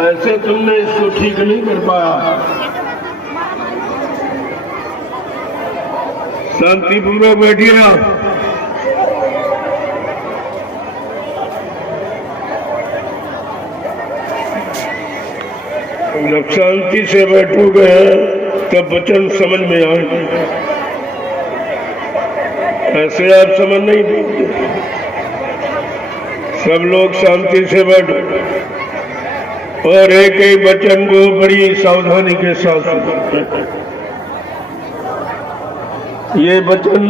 ऐसे तुमने इसको ठीक नहीं कर पाया। शांतिपूर्वक बैठिए ना। जब शांति से बैठोगे तब वचन समझ में आएंगे, ऐसे आप समझ नहीं पाते। सब लोग शांति से बैठो और एक एक वचन को बड़ी सावधानी के साथ सुनते। ये वचन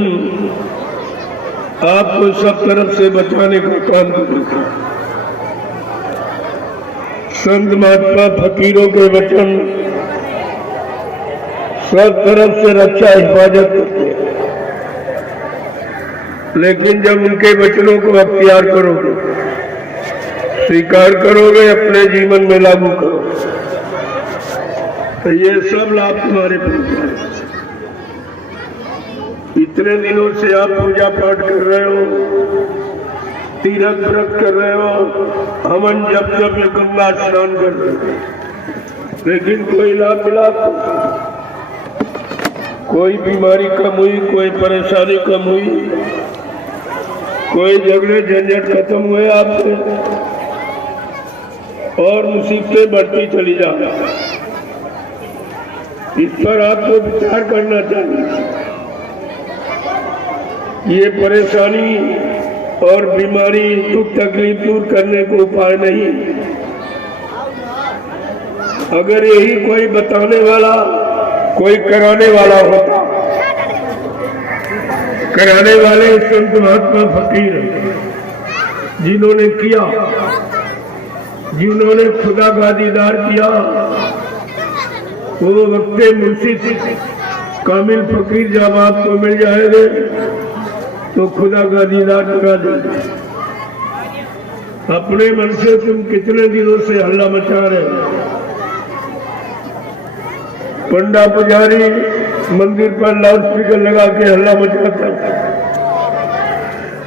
आपको सब तरफ से बचाने का काम करेगा। संत महात्मा फकीरों के वचन सब तरफ से रक्षा हिफाजत करते हैं, लेकिन जब उनके वचनों को अख्तियार करोगे, स्वीकार करोगे, अपने जीवन में लागू करो, तो ये सब लाभ तुम्हारे पास। इतने दिनों से आप पूजा पाठ कर रहे हो, तीर्थ व्रत कर रहे हो, हवन जब जब गंगा स्नान कर रहे हो, लेकिन कोई लाभ मिला? कोई बीमारी कम हुई, कोई परेशानी कम हुई, कोई झगड़े झंझट खत्म हुए आपसे? और मुसीबतें बढ़ती चली जा। इस पर आपको विचार करना चाहिए। ये परेशानी और बीमारी, दुख तकलीफ दूर करने को उपाय नहीं। अगर यही कोई बताने वाला, कोई कराने वाला होता, कराने वाले संत महात्मा फकीर जिन्होंने किया, जिन्होंने खुदा का दीदार किया, वो वक्ते मुर्शिद कामिल फकीर जब आपको मिल जाएंगे तो खुदा का दीदार करा देंगे। अपने मन से तुम कितने दिनों से हल्ला मचा रहे हो? पंडा पुजारी मंदिर पर लाउड स्पीकर लगा के हल्ला मचाता,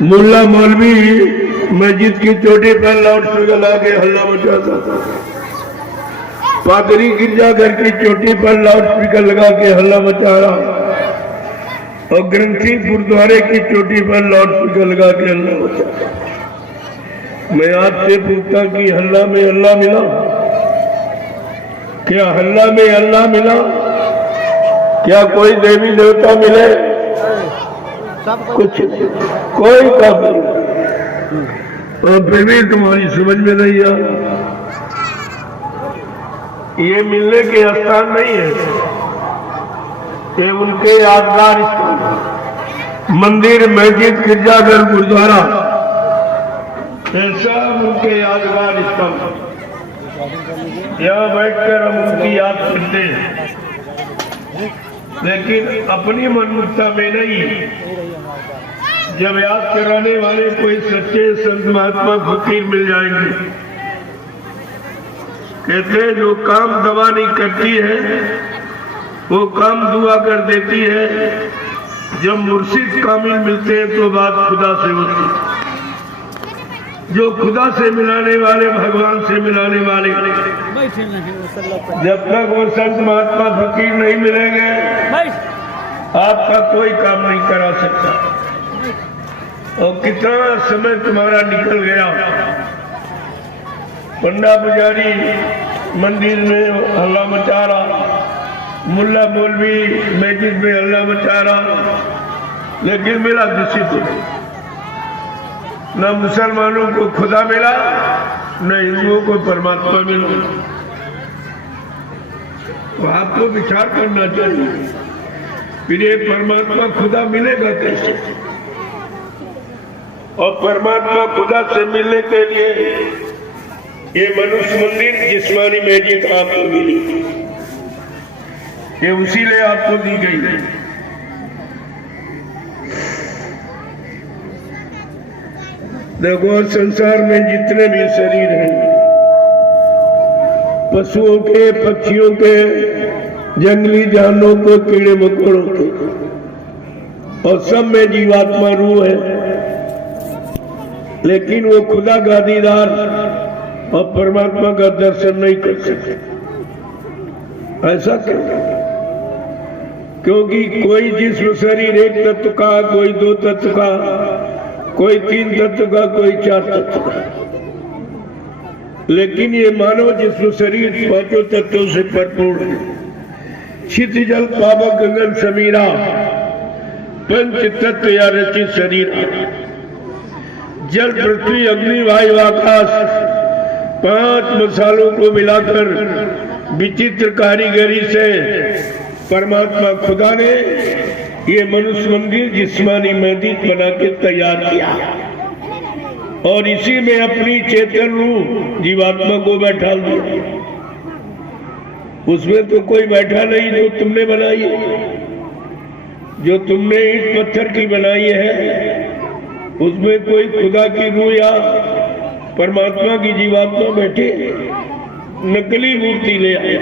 मुल्ला मौलवी मस्जिद की चोटी पर लाउड स्पीकर लगा के हल्ला मचाता था, पादरी गिरजाघर की चोटी पर लाउड स्पीकर लगा के हल्ला मचा रहा, और ग्रंथी गुरुद्वारे की चोटी पर लाउड स्पीकर लगा के हल्ला मचा रहा। मैं आपसे पूछता कि हल्ला में अल्लाह मिला? क्या हल्ला में अल्लाह मिला? क्या कोई देवी देवता मिले? कुछ नहीं, कोई काम नहीं। और फिर भी तुम्हारी समझ में नहीं आ। ये मिलने के स्थान नहीं है, ये उनके यादगार स्थान, मंदिर, मस्जिद, गिरजाघर, गुरुद्वारा, ये सब उनके यादगार स्थान। यहाँ बैठकर हम उनकी याद करते हैं, लेकिन अपनी मनमुक्ता में नहीं। जब याद कराने वाले कोई सच्चे संत महात्मा फकीर मिल जाएंगे, कहते हैं जो काम दवा नहीं करती है वो काम दुआ कर देती है। जब मुर्शिद कामिल मिलते हैं तो बात खुदा से होती है। जो खुदा से मिलाने वाले, भगवान से मिलाने वाले, जब तक वो संत महात्मा फकीर नहीं मिलेंगे आपका कोई काम नहीं करा सकता। और कितना समय तुम्हारा निकल गया। पंडा पुजारी मंदिर में हल्ला मचा रहा, मुल्ला मौलवी मस्जिद में हल्ला मचा रहा, लेकिन मिला किसी को? न मुसलमानों को खुदा मिला, न हिंदुओं को परमात्मा मिला। तो आपको विचार करना चाहिए, फिर ये परमात्मा खुदा मिलेगा कैसे? और परमात्मा खुदा से मिलने के लिए ये मनुष्य मंदिर, जिस्मानी मस्जिद आपको मिली, ये उसी लिए आपको दी गई है। देखो संसार में जितने भी शरीर हैं, पशुओं के, पक्षियों के, जंगली जानवरों को, कीड़े मकोड़ों के, और सब में जीवात्मा रूह है। लेकिन वो खुदा का दीदार और परमात्मा का दर्शन नहीं कर सकते। ऐसा क्यों? क्योंकि कोई जिस्म शरीर एक तत्व का, कोई दो तत्व का, कोई तीन तत्व का, कोई चार तत्व का, लेकिन ये मानव जिस्म शरीर पांचों तत्वों से भरपूर है। छित जल पावक गगन समीरा, पंच तत्व या रचित शरीर। जल पृथ्वी अग्नि वायु आकाश, पांच मसालों को मिलाकर विचित्र कारीगरी से परमात्मा खुदा ने ये मनुष्य मंदिर जिस्मानी मंदिर बना के तैयार किया और इसी में अपनी चेतन रूह जीवात्मा को बैठा दिया। उसमें तो कोई बैठा नहीं जो तुमने बनाई है, जो तुमने ईंट पत्थर की बनाई है, उसमें कोई खुदा की रूह या परमात्मा की जीवात्मा बैठे। नकली मूर्ति ले आया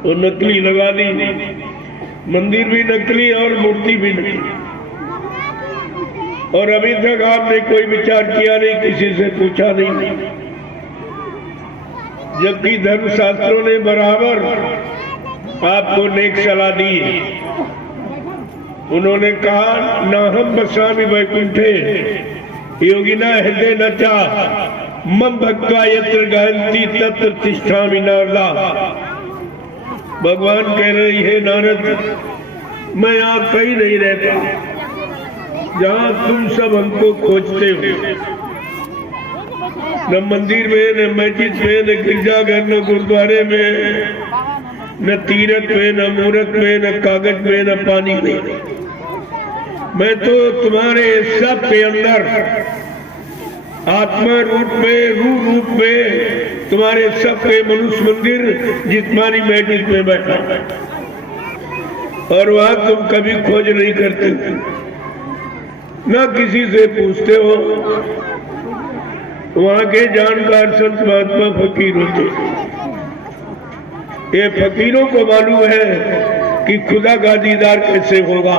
और नकली लगा दी, मंदिर भी नकली और मूर्ति भी नकली। और अभी तक आपने कोई विचार किया नहीं, किसी से पूछा नहीं, जबकि धर्मशास्त्रों ने बराबर आपको नेक सलाह दी। उन्होंने कहा न हम बसामि वैकुंठे योगिना हृदय नचा मम भक्त्वा यत्र गहन्ति तत्र तिष्ठामि नारदा। भगवान कह रहे हैं नारद, मैं यहाँ कहीं नहीं रहता जहाँ तुम सब हमको खोजते हो। न मंदिर में, न मस्जिद में, न गिरजाघर, न गुरुद्वारे में, न तीरथ में, न मूर्त में, न कागज में, न पानी में। मैं तो तुम्हारे सब के अंदर आत्मा रूप में, रूह रूप में तुम्हारे सबके मनुष्य मंदिर जिस्मानी मैटिक में बैठा और वहां तुम कभी खोज नहीं करते, न किसी से पूछते हो। वहां के जानकार संत महात्मा फकीर होते। ये फकीरों को मालूम है कि खुदा का दीदार कैसे होगा।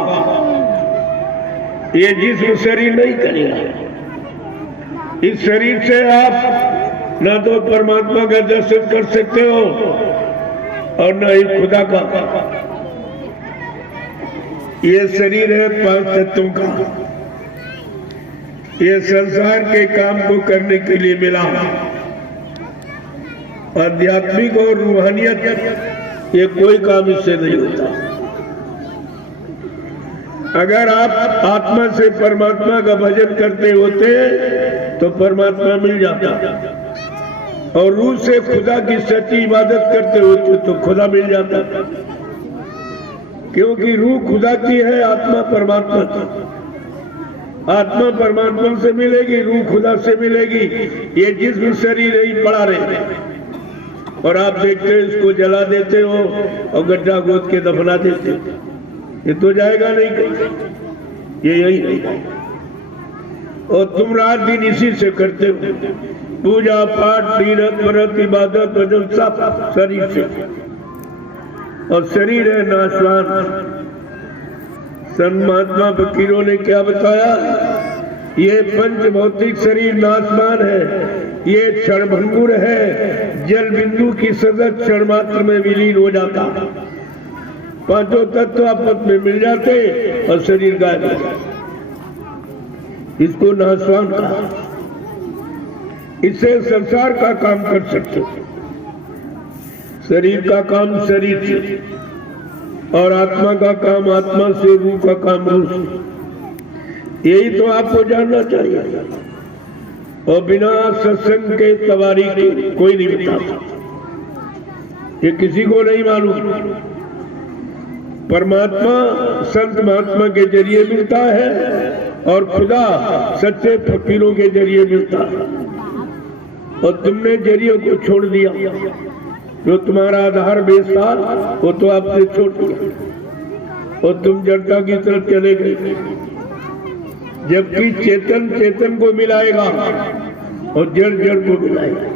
ये जिस्म शरीर नहीं करेगा। इस शरीर से आप न तो परमात्मा का दर्शन कर सकते हो और न ही खुदा का। ये शरीर है पांच तत्वों का। ये संसार के काम को करने के लिए मिला। आध्यात्मिक और रूहानियत ये कोई काम इससे नहीं होता। अगर आप आत्मा से परमात्मा का भजन करते होते तो परमात्मा मिल जाता, और रूह से खुदा की सच्ची इबादत करते होते तो खुदा मिल जाता। क्योंकि रूह खुदा की है, आत्मा परमात्मा की। आत्मा परमात्मा से मिलेगी, रूह खुदा से मिलेगी। ये जिस्म शरीर ही पड़ा रहे और आप देखते हो इसको जला देते हो और गड्ढा खोद के दफना देते हो। ये तो जाएगा नहीं कहीं, ये यही नहीं। और तुम रात दिन इसी से करते हो, पूजा पाठ, तीरथ व्रत, इबादत, भजन सब शरीर से। और शरीर है नाशवान। संत महात्मा फकीरों ने क्या बताया? ये पंच भौतिक शरीर नाशवान है, ये क्षणभंगुर है, जल बिंदु की सदस्य क्षण मात्र में विलीन हो जाता। पांचों तत्व आपस में मिल जाते और शरीर गायब हो जाता। इसको नाशवान कहा। इससे संसार का काम कर सकते, शरीर का काम शरीर से, और आत्मा का काम आत्मा से, रूह का काम रूह से। यही तो आपको जानना चाहिए। और बिना सत्संग के तवारी के कोई नहीं बताता, ये किसी को नहीं मालूम। परमात्मा संत महात्मा के जरिए मिलता है और खुदा सच्चे फकीरों के जरिए मिलता है। और तुमने जरिए को छोड़ दिया। जो तुम्हारा आधार बेस था वो तो आपसे छोड़ दिया और तुम जड़ता की तरफ चले गए। जबकि चेतन चेतन को मिलाएगा और जड़ जड़ को मिलाएगा।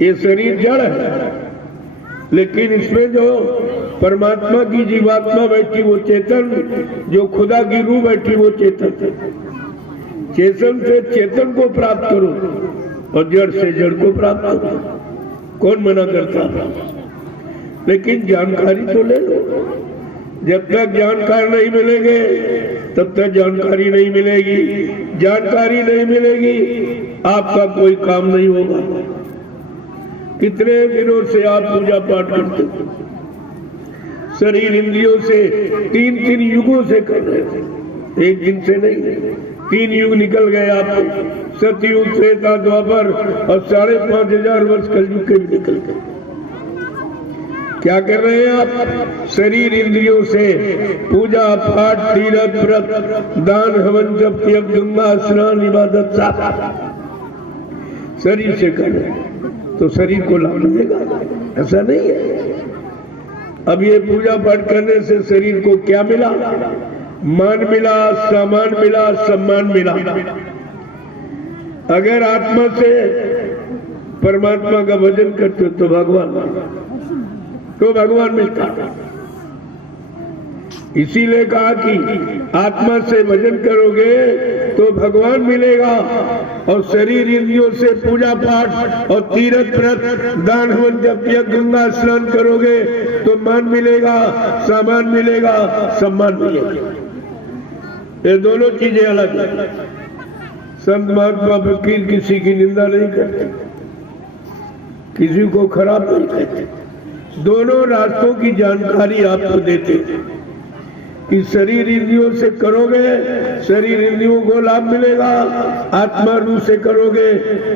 ये शरीर जड़ है, लेकिन इसमें जो परमात्मा की जीवात्मा बैठी वो चेतन, जो खुदा की रूह बैठी वो चेतन। चेतन से चेतन को प्राप्त करो और जड़ से जड़ को प्राप्त होगा, कौन मना करता? लेकिन जानकारी तो ले लो। जब तक जानकार नहीं मिलेंगे तब तक जानकारी नहीं मिलेगी। जानकारी नहीं मिलेगी आपका कोई काम नहीं होगा। कितने दिनों से आप पूजा पाठ करते हो? शरीर इंद्रियों से 3 युगों से कर रहे थे, एक दिन से नहीं। 3 युग निकल गए आपको, सतयुग, त्रेता, द्वापर और 5500 वर्ष कलयुग के भी निकल गए। क्या कर रहे हैं आप? शरीर इंद्रियों से पूजा पाठ, तीर्थ, व्रत, दान, हवन, जप, यज्ञ, गंगा स्नान, इबादत सब शरीर से कर रहे हैं। तो शरीर को लाभ मिलेगा? ऐसा नहीं है। अब ये पूजा पाठ करने से शरीर को क्या मिला? मान मिला, सामान मिला, सम्मान मिला। अगर आत्मा से परमात्मा का भजन करते हो तो भगवान मिलता। इसीलिए कहा कि आत्मा से भजन करोगे तो भगवान मिलेगा, और शरीर इंद्रियों से पूजा पाठ और तीर्थ, व्रत, दान, हवन, जप, यज्ञ, गंगा स्नान करोगे तो मान मिलेगा, सामान मिलेगा, सम्मान मिलेगा। ये दोनों चीजें अलग है। संत महात्मा फकीर किसी की निंदा नहीं करते, किसी को खराब नहीं कहते। दोनों रास्तों की जानकारी आपको देते कि शरीर इंद्रियों से करोगे शरीर इंद्रियों को लाभ मिलेगा, आत्मा रूह से करोगे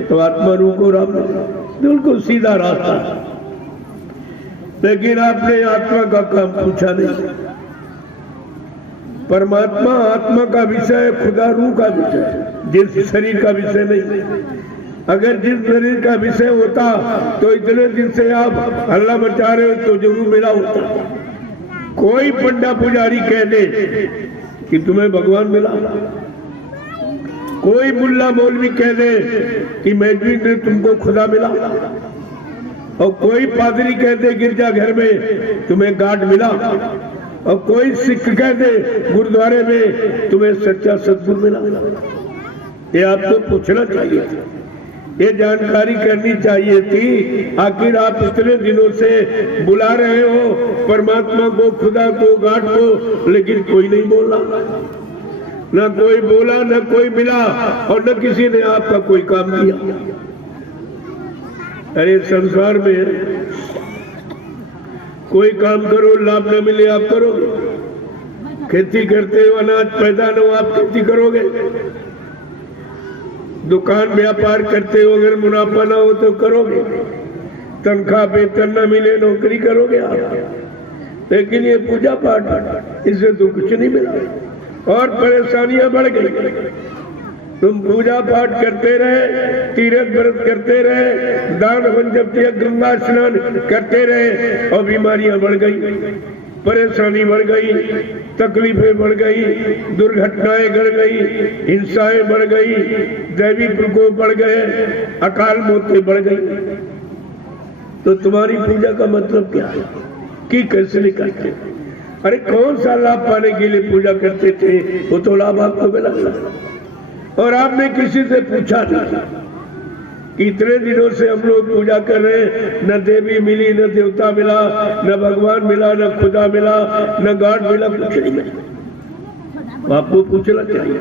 तो आत्मा रूह को लाभ मिलेगा। बिल्कुल सीधा रास्ता। लेकिन आपने आत्मा का काम पूछा नहीं। परमात्मा आत्मा का विषय, खुदा रूह का विषय, जिस शरीर का विषय नहीं। अगर जिस शरीर का विषय होता तो इतने दिन से आप हल्ला मचा रहे हो तो जरूर मिला होता। कोई पंडा पुजारी कह दे कि तुम्हें भगवान मिला, कोई मुल्ला मौलवी कह दे कि मैजवी ने तुमको खुदा मिला, और कोई पादरी कह दे गिरजा घर में तुम्हें गार्ड मिला, और कोई सिख कह दे गुरुद्वारे में तुम्हें सच्चा सद्गुरु मिला। ये आपको पूछना चाहिए, ये जानकारी करनी चाहिए थी। आखिर आप इतने दिनों से बुला रहे हो परमात्मा को, खुदा को, गाड को, लेकिन कोई नहीं बोला। न कोई बोला, न कोई मिला, और न किसी ने आपका कोई काम किया। अरे संसार में कोई काम करो, लाभ न मिले आप करोगे? खेती करते हो, अनाज पैदा न हो, आप खेती करोगे? दुकान व्यापार करते हो, अगर मुनाफा ना हो तो करोगे? तनख्वाह वेतन न मिले नौकरी करोगे आप? लेकिन ये पूजा पाठ, इससे तो कुछ नहीं मिला और परेशानियां बढ़ गई। तुम पूजा पाठ करते रहे, तीर्थ व्रत करते रहे, दान हवन जप यज्ञ गंगा स्नान करते रहे, और बीमारियां बढ़ गई, परेशानी बढ़ गई, तकलीफें बढ़ गई, दुर्घटनाएं बढ़ गई, हिंसाएं बढ़ गई, दैवी प्रकोप बढ़ गए, अकाल मौतें बढ़ गई। तो तुम्हारी पूजा का मतलब क्या है कि कैसे नहीं करते? अरे कौन सा लाभ पाने के लिए पूजा करते थे? वो तो लाभ आपको मिला, और आपने किसी से पूछा नहीं कि इतने दिनों से हम लोग पूजा कर रहे हैं, न देवी मिली, न देवता मिला, न भगवान मिला, न खुदा मिला, न गॉड मिला, कुछ नहीं मिला। आपको पूछना चाहिए,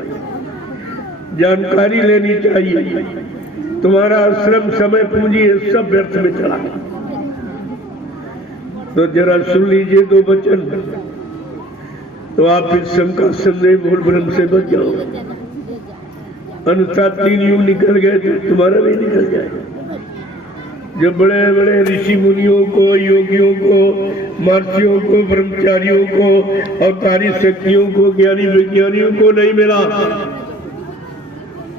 जानकारी लेनी चाहिए। तुम्हारा श्रम, समय, पूंजी ये सब व्यर्थ में चला। तो जरा सुन लीजिए 2 वचन, तो आप इस शंका संदेह मूल भ्रम से बच जाओ। अन्यथा 3 युग निकल गए तो तुम्हारा भी निकल जाएगा। जब बड़े बड़े ऋषि मुनियों को, योगियों को, महर्षियों को, ब्रह्मचारियों को, अवतारी शक्तियों को, ज्ञानी विज्ञानियों को नहीं मिला,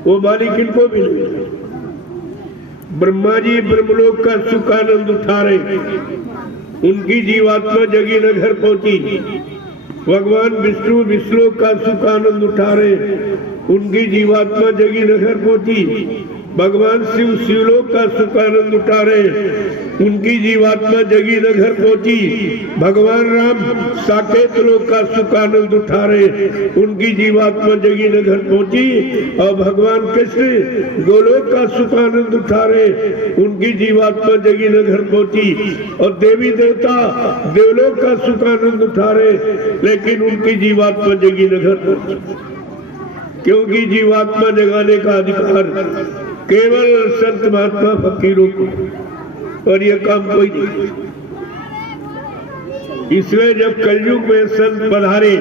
वो मालिक इनको भी नहीं मिला। ब्रह्मा जी ब्रह्मलोक का सुख आनंद उठा रहे, उनकी जीवात्मा जगी न घर पहुंची। भगवान विष्णु विश्वलोक का सुख आनंद उठा रहे, उनकी जीवात्मा जगी न घर पहुंची। भगवान शिव शिवलोक का सुख आनंद उठा रहे, उनकी जीवात्मा जगी न घर पहुंची। भगवान राम साकेत लोक का सुख आनंद उठा रहे, उनकी जीवात्मा जगी न घर पहुंची। और भगवान कृष्ण गोलोक का सुख आनंद उठा रहे, उनकी जीवात्मा जगी न घर पहुंची। और देवी देवता देवलोक का सुख आनंद उठा रहे, लेकिन उनकी जीवात्मा जगी न घर पहुंची। क्योंकि जीवात्मा जगाने का अधिकार केवल संत महात्मा फकीरों को, और ये काम कोई नहीं। इसलिए जब कलयुग में संत पधारे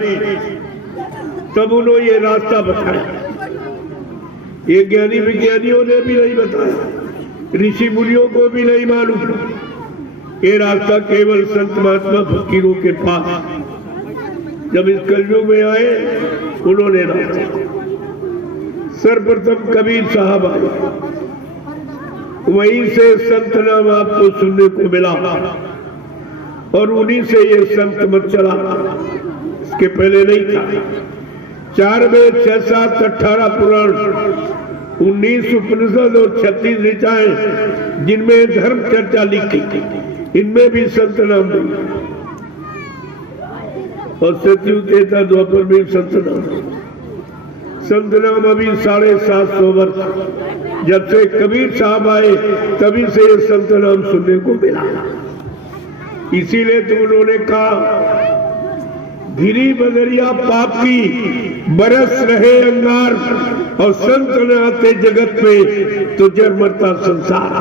तब उन्होंने ये रास्ता बताया। ये ज्ञानी विज्ञानियों ने भी नहीं बताया, ऋषि मुनियों को भी नहीं मालूम। ये रास्ता केवल संत महात्मा फकीरों के पास जब इस कलयुग में आए उन्होंने रास्ता। सर्वप्रथम कबीर साहब आए, वहीं से संत नाम आपको सुनने को मिला और उन्हीं से ये संत मत चला, इसके पहले नहीं था। 4 वेद 6 7 18 पुराण 19 उपनिषद और 36 ऋचाएं जिनमें धर्म चर्चा लिखी, इनमें भी संत नाम नहीं। और सतयुग त्रेता द्वापर में संत नाम। संत नाम अभी 750 वर्ष जब से कबीर साहब आए तभी से ये संत नाम सुनने को मिला। इसीलिए तो उन्होंने कहा गिरी बदरिया पाप की बरस रहे अंगार, और संत न आते जगत में तो जर मरता संसार।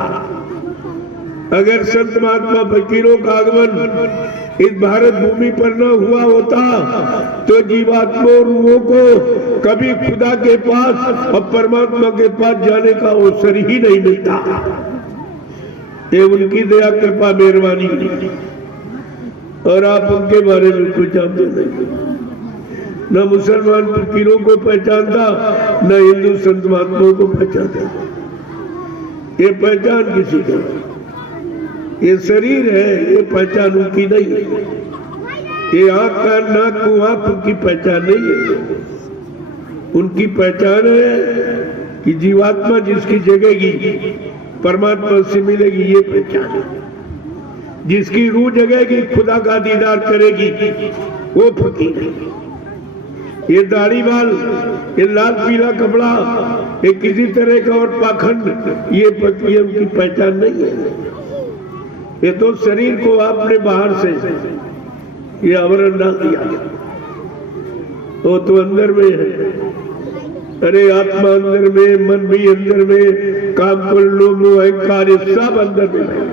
अगर संत महात्मा फकीरों का आगमन इस भारत भूमि पर न हुआ होता तो जीवात्मा रूहों को कभी खुदा के पास और परमात्मा के पास जाने का अवसर ही नहीं मिलता। ये उनकी दया कृपा मेहरबानी, और आप उनके बारे में कुछ जानते नहीं। न मुसलमान फकीरों को पहचानता, न हिंदू संत महात्माओं को पहचानता। ये पहचान किसी का, ये शरीर है, ये पहचान उनकी नहीं है। ये आंख कान नाक को आंख उनकी पहचान नहीं है। उनकी पहचान है कि जीवात्मा जिसकी जगेगी परमात्मा से मिलेगी, ये पहचान है। जिसकी रूह जगेगी खुदा का दीदार करेगी, वो फकीर है। ये दाढ़ी बाल, ये लाल पीला कपड़ा, ये किसी तरह का और पाखंड, ये फकीर उनकी पहचान नहीं है। ये तो शरीर को आपने बाहर से ये आवरण डाल दिया, वो तो अंदर में है। अरे आत्मा अंदर में, मन भी अंदर में, काम कर लो, मोह अहंकार सब अंदर में है,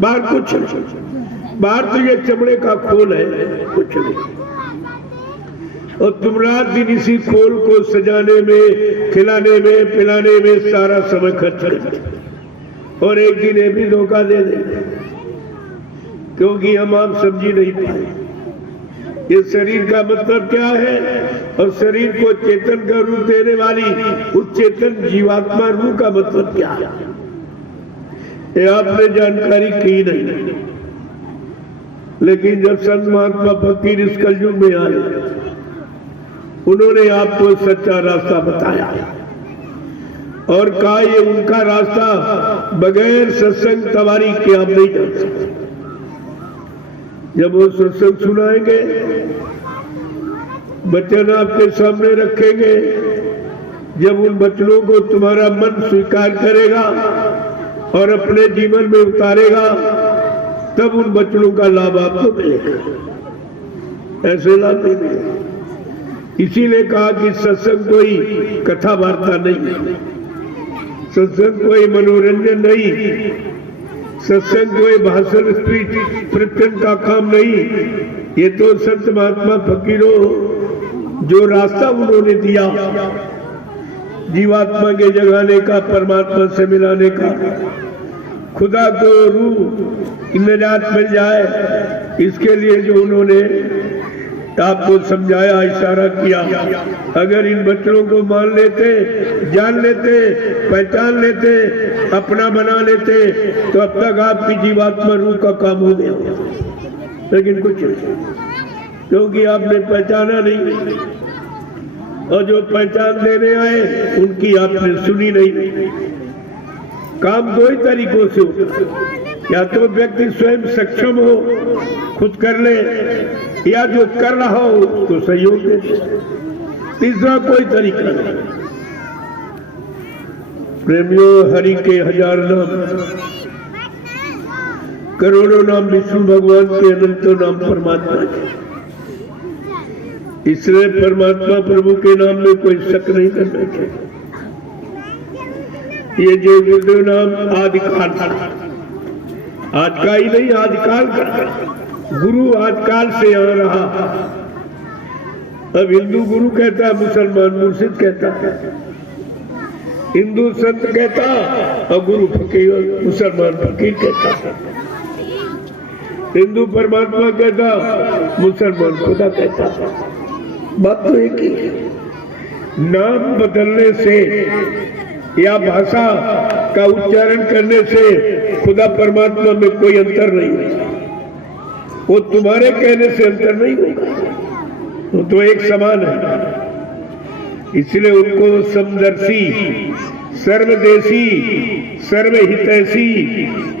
बाहर कुछ नहीं। बाहर तो ये चमड़े का खोल है, कुछ नहीं। और तुम रात दिन इसी खोल को सजाने में, खिलाने में, पिलाने में सारा समय खर्च करते, और एक दिन ये भी धोखा दे देंगे क्योंकि हम आप समझी नहीं पाए ये शरीर का मतलब क्या है, और शरीर को चेतन का रूप देने वाली उस चेतन जीवात्मा रूह का मतलब क्या है, ये आपने जानकारी की नहीं। लेकिन जब संत महात्मा फकीर इस कलयुग में आए, उन्होंने आपको सच्चा रास्ता बताया और कहा ये उनका रास्ता बगैर सत्संग तवारी के आप नहीं जा सकते। जब वो सत्संग सुनाएंगे, वचन आपके सामने रखेंगे, जब उन वचनों को तुम्हारा मन स्वीकार करेगा और अपने जीवन में उतारेगा, तब उन वचनों का लाभ आपको मिलेगा। ऐसे लाभ नहीं मिलेगा। इसीलिए कहा कि सत्संग कोई कथा वार्ता नहीं, सत्संग कोई मनोरंजन नहीं, सत्संग कोई भाषण स्पीच प्रवचन का काम नहीं। ये तो संत महात्मा फकीरों जो रास्ता उन्होंने दिया जीवात्मा के जगाने का, परमात्मा से मिलाने का, खुदा को रूह की निजात मिल जाए, इसके लिए जो उन्होंने आपको समझाया, इशारा किया, अगर इन बच्चों को मान लेते, जान लेते, पहचान लेते, अपना बना लेते, तो अब तक आपकी जीवात्मा रूह का काम हो गया। लेकिन कुछ नहीं, क्योंकि आपने पहचाना नहीं, और जो पहचान देने आए उनकी आपने सुनी नहीं। काम दो ही तरीकों से होता है, या तो व्यक्ति स्वयं सक्षम हो, खुद कर ले, या जो कर रहा हो उसको सहयोग दे। तीसरा कोई तरीका नहीं। प्रेमियों, हरि के हजार नाम, करोड़ों नाम विष्णु भगवान के, अनंतों नाम परमात्मा के। इसलिए परमात्मा प्रभु के नाम में कोई शक नहीं करना चाहिए। ये जो गुरुदेव नाम आदिकाल, आज का ही नहीं, आदिकाल का गुरु आदिकाल से यहाँ रहा। अब हिंदू गुरु कहता, मुसलमान मुर्शिद कहता, हिंदू संत कहता और गुरु फकीर, मुसलमान फकीर कहता। हिंदू परमात्मा कहता, मुसलमान खुदा कहता। बात तो एक ही है। नाम बदलने से या भाषा का उच्चारण करने से खुदा परमात्मा में कोई अंतर नहीं है। वो तुम्हारे कहने से अंतर नहीं होगा, वो तो एक समान है। इसलिए उनको समदर्शी, सर्वदेशी, सर्वहितैषी,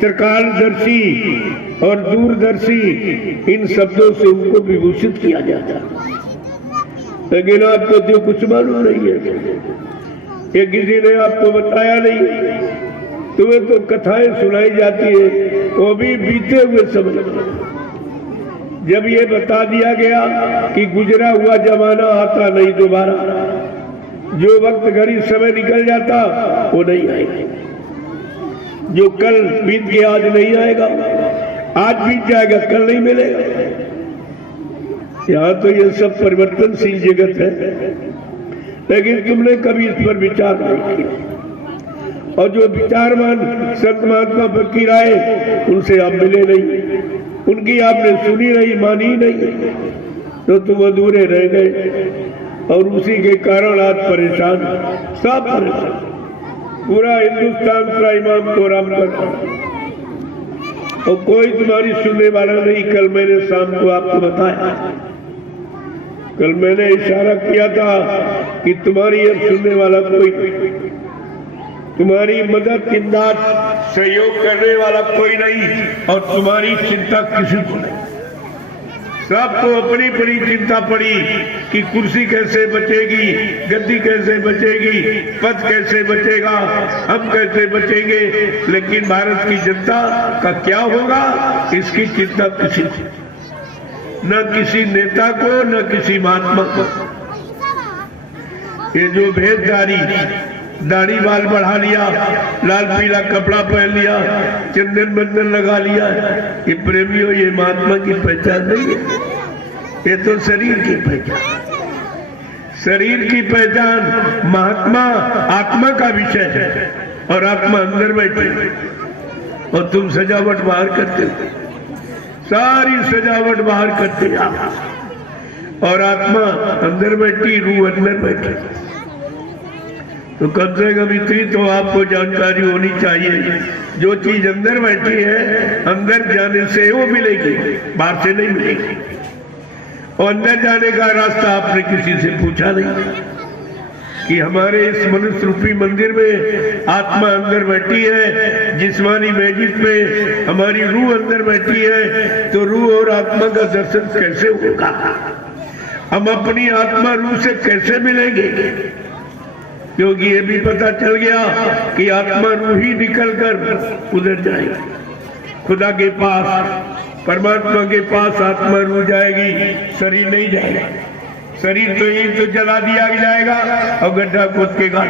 त्रिकालदर्शी और दूरदर्शी, इन शब्दों से उनको विभूषित किया जाता है। लेकिन आपको तो कुछ मालूम नहीं है, ये किसी ने आपको बताया नहीं। तुम्हें तो कथाएं सुनाई जाती है, वो भी बीते हुए समय। जब ये बता दिया गया कि गुजरा हुआ जमाना आता नहीं दोबारा, जो वक्त घड़ी समय निकल जाता वो नहीं आएगा। जो कल बीत गया आज नहीं आएगा, आज बीत जाएगा कल नहीं मिलेगा। यहाँ तो ये सब परिवर्तनशील जगत है, लेकिन तुमने कभी इस पर विचार नहीं किया। और जो विचारवान संत महात्मा फकीर आए, उनसे आप मिले नहीं, उनकी आपने सुनी नहीं, मानी नहीं, तो तुम अधूरे रह गए। और उसी के कारण आज परेशान, सब परेशान। पूरा हिंदुस्तान का इमाम को राम कर, और कोई तुम्हारी सुनने वाला नहीं। कल मैंने शाम को आपको बताया, कल मैंने इशारा किया था कि तुम्हारी अब सुनने वाला कोई, तुम्हारी मदद, इमदाद, सहयोग करने वाला कोई नहीं, और तुम्हारी चिंता किसी को नहीं। सबको अपनी अपनी चिंता पड़ी कि कुर्सी कैसे बचेगी, गद्दी कैसे बचेगी, पद कैसे बचेगा, हम कैसे बचेंगे। लेकिन भारत की जनता का क्या होगा, इसकी चिंता किसी को, न किसी नेता को, न किसी महात्मा को। ये जो भेदधारी, दाढ़ी बाल बढ़ा लिया, लाल पीला कपड़ा पहन लिया, चंदन बंदन लगा लिया, ये प्रेमियों, ये महात्मा की पहचान नहीं है। ये तो शरीर की पहचान, शरीर की पहचान। महात्मा आत्मा का विषय है, और आत्मा अंदर बैठे, और तुम सजावट बाहर करते हो, सारी सजावट बाहर करते आप, और आत्मा अंदर बैठी, रूह अंदर बैठी। तो कम से कम इतनी तो आपको जानकारी होनी चाहिए, जो चीज अंदर बैठी है, अंदर जाने से वो मिलेगी, बाहर से नहीं मिलेगी। और अंदर जाने का रास्ता आपने किसी से पूछा नहीं कि हमारे इस मनुष्य रूपी मंदिर में आत्मा अंदर बैठी है, जिस्मानी मैजिक में हमारी रूह अंदर बैठी है, तो रूह और आत्मा का दर्शन कैसे होगा? हम अपनी आत्मा रूह से कैसे मिलेंगे? क्योंकि ये भी पता चल गया कि आत्मा रूह ही निकलकर उधर जाएगी खुदा के पास, परमात्मा के पास आत्मा रूह जाएगी, शरीर नहीं जाएगा। शरीर तो यही तो जला दिया जाएगा और गड्ढा खोद के गाड़,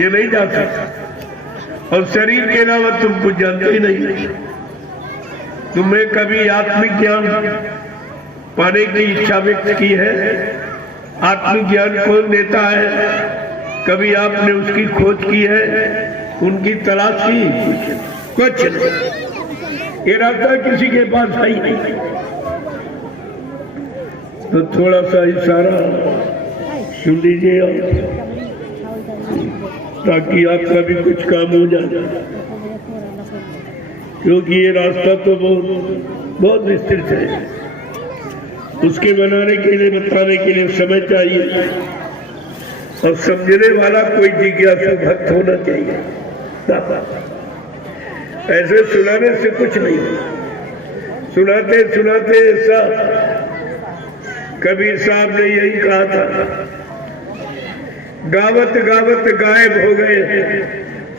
ये नहीं जा सकता। और शरीर के अलावा तुम कुछ जानते ही नहीं। तुमने कभी आत्मिक ज्ञान पाने की इच्छा व्यक्त की है? आत्मिक ज्ञान कौन देता है? कभी आपने उसकी खोज की है, उनकी तलाश की? कुछ नहीं। ये रास्ता किसी के पास है ही नहीं। तो थोड़ा सा इशारा सुन लीजिए ताकि आपका भी कुछ काम हो जाए, क्योंकि ये रास्ता तो बहुत विस्तृत है। उसके बनाने के लिए, बताने के लिए समय चाहिए, और समझने वाला कोई जिज्ञासु भक्त होना चाहिए। ऐसे सुनाने से कुछ नहीं, सुनाते सुनाते ऐसा कबीर साहब ने यही कहा था, गावत गावत गायब हो गए,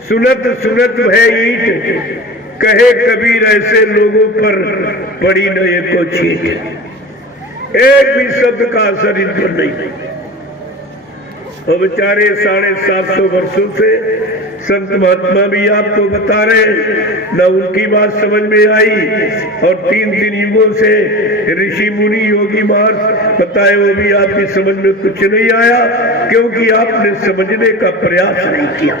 सुनत सुनत भय ईट, कहे कबीर ऐसे लोगों पर पड़ी न एको छीट। एक भी शब्द का असर इन पर नहीं। और बेचारे 750 वर्षों से संत महात्मा भी आपको बता रहे, न उनकी बात समझ में आई, और 3 युगों से ऋषि मुनि योगी महाराज बताए, वो भी आपकी समझ में कुछ नहीं आया, क्योंकि आपने समझने का प्रयास नहीं किया,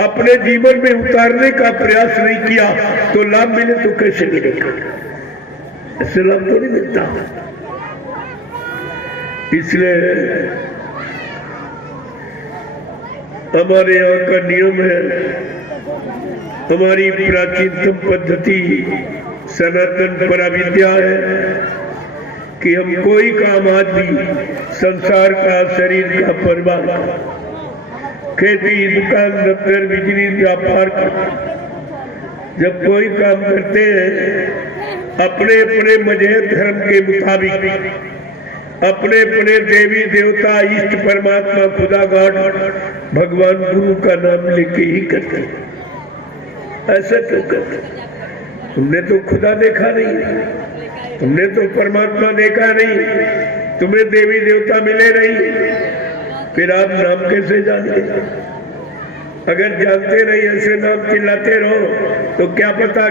अपने जीवन में उतारने का प्रयास नहीं किया। तो लाभ मिले तो कैसे मिलेगा? ऐसे लाभ तो नहीं मिलता। इसलिए हमारे यहाँ का नियम है, हमारी प्राचीनतम पद्धति सनातन पराविद्या है कि हम कोई काम आदमी, संसार का, शरीर का, परिवार का, खेती, दुकान, दफ्तर, बिजली, व्यापार का, जब कोई काम करते हैं अपने अपने मजहब धर्म के मुताबिक, अपने अपने देवी देवता, इष्ट परमात्मा, खुदा गॉड, भगवान गुरु का नाम लेके ही करते। ऐसा क्यों करते? तुमने तो खुदा देखा नहीं, तुमने तो परमात्मा देखा नहीं, तुम्हें देवी देवता मिले नहीं, फिर आप नाम कैसे जानते? अगर जानते नहीं, ऐसे नाम चिल्लाते रहो तो क्या पता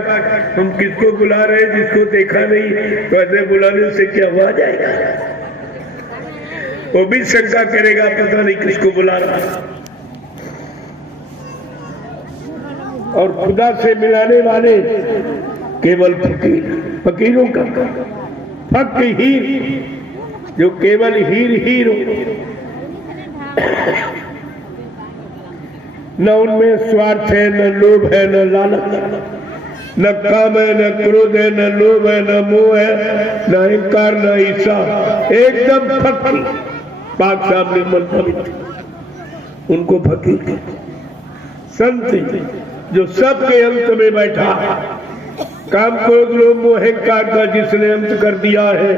हम किसको बुला रहे हैं, जिसको देखा नहीं, तो ऐसे बुलाने से क्या हुआ जाएगा? वो भी शंका करेगा, पता नहीं किसको बुला रहा। और खुदा से मिलाने वाले केवल फकीर, फकीरों का फकीर, जो केवल हीर हो, न उनमें स्वार्थ है, न लोभ है, न लालच, न काम है, न क्रोध है, न लोभ है, न मोह है, न अहंकार, न ईर्षा, एकदम फकीर, पाक साहब निर्मल पवित्र, उनको फकीर। संत जो सबके अंत में बैठा, काम क्रोध लोभ मोह अहंकार का जिसने अंत कर दिया है,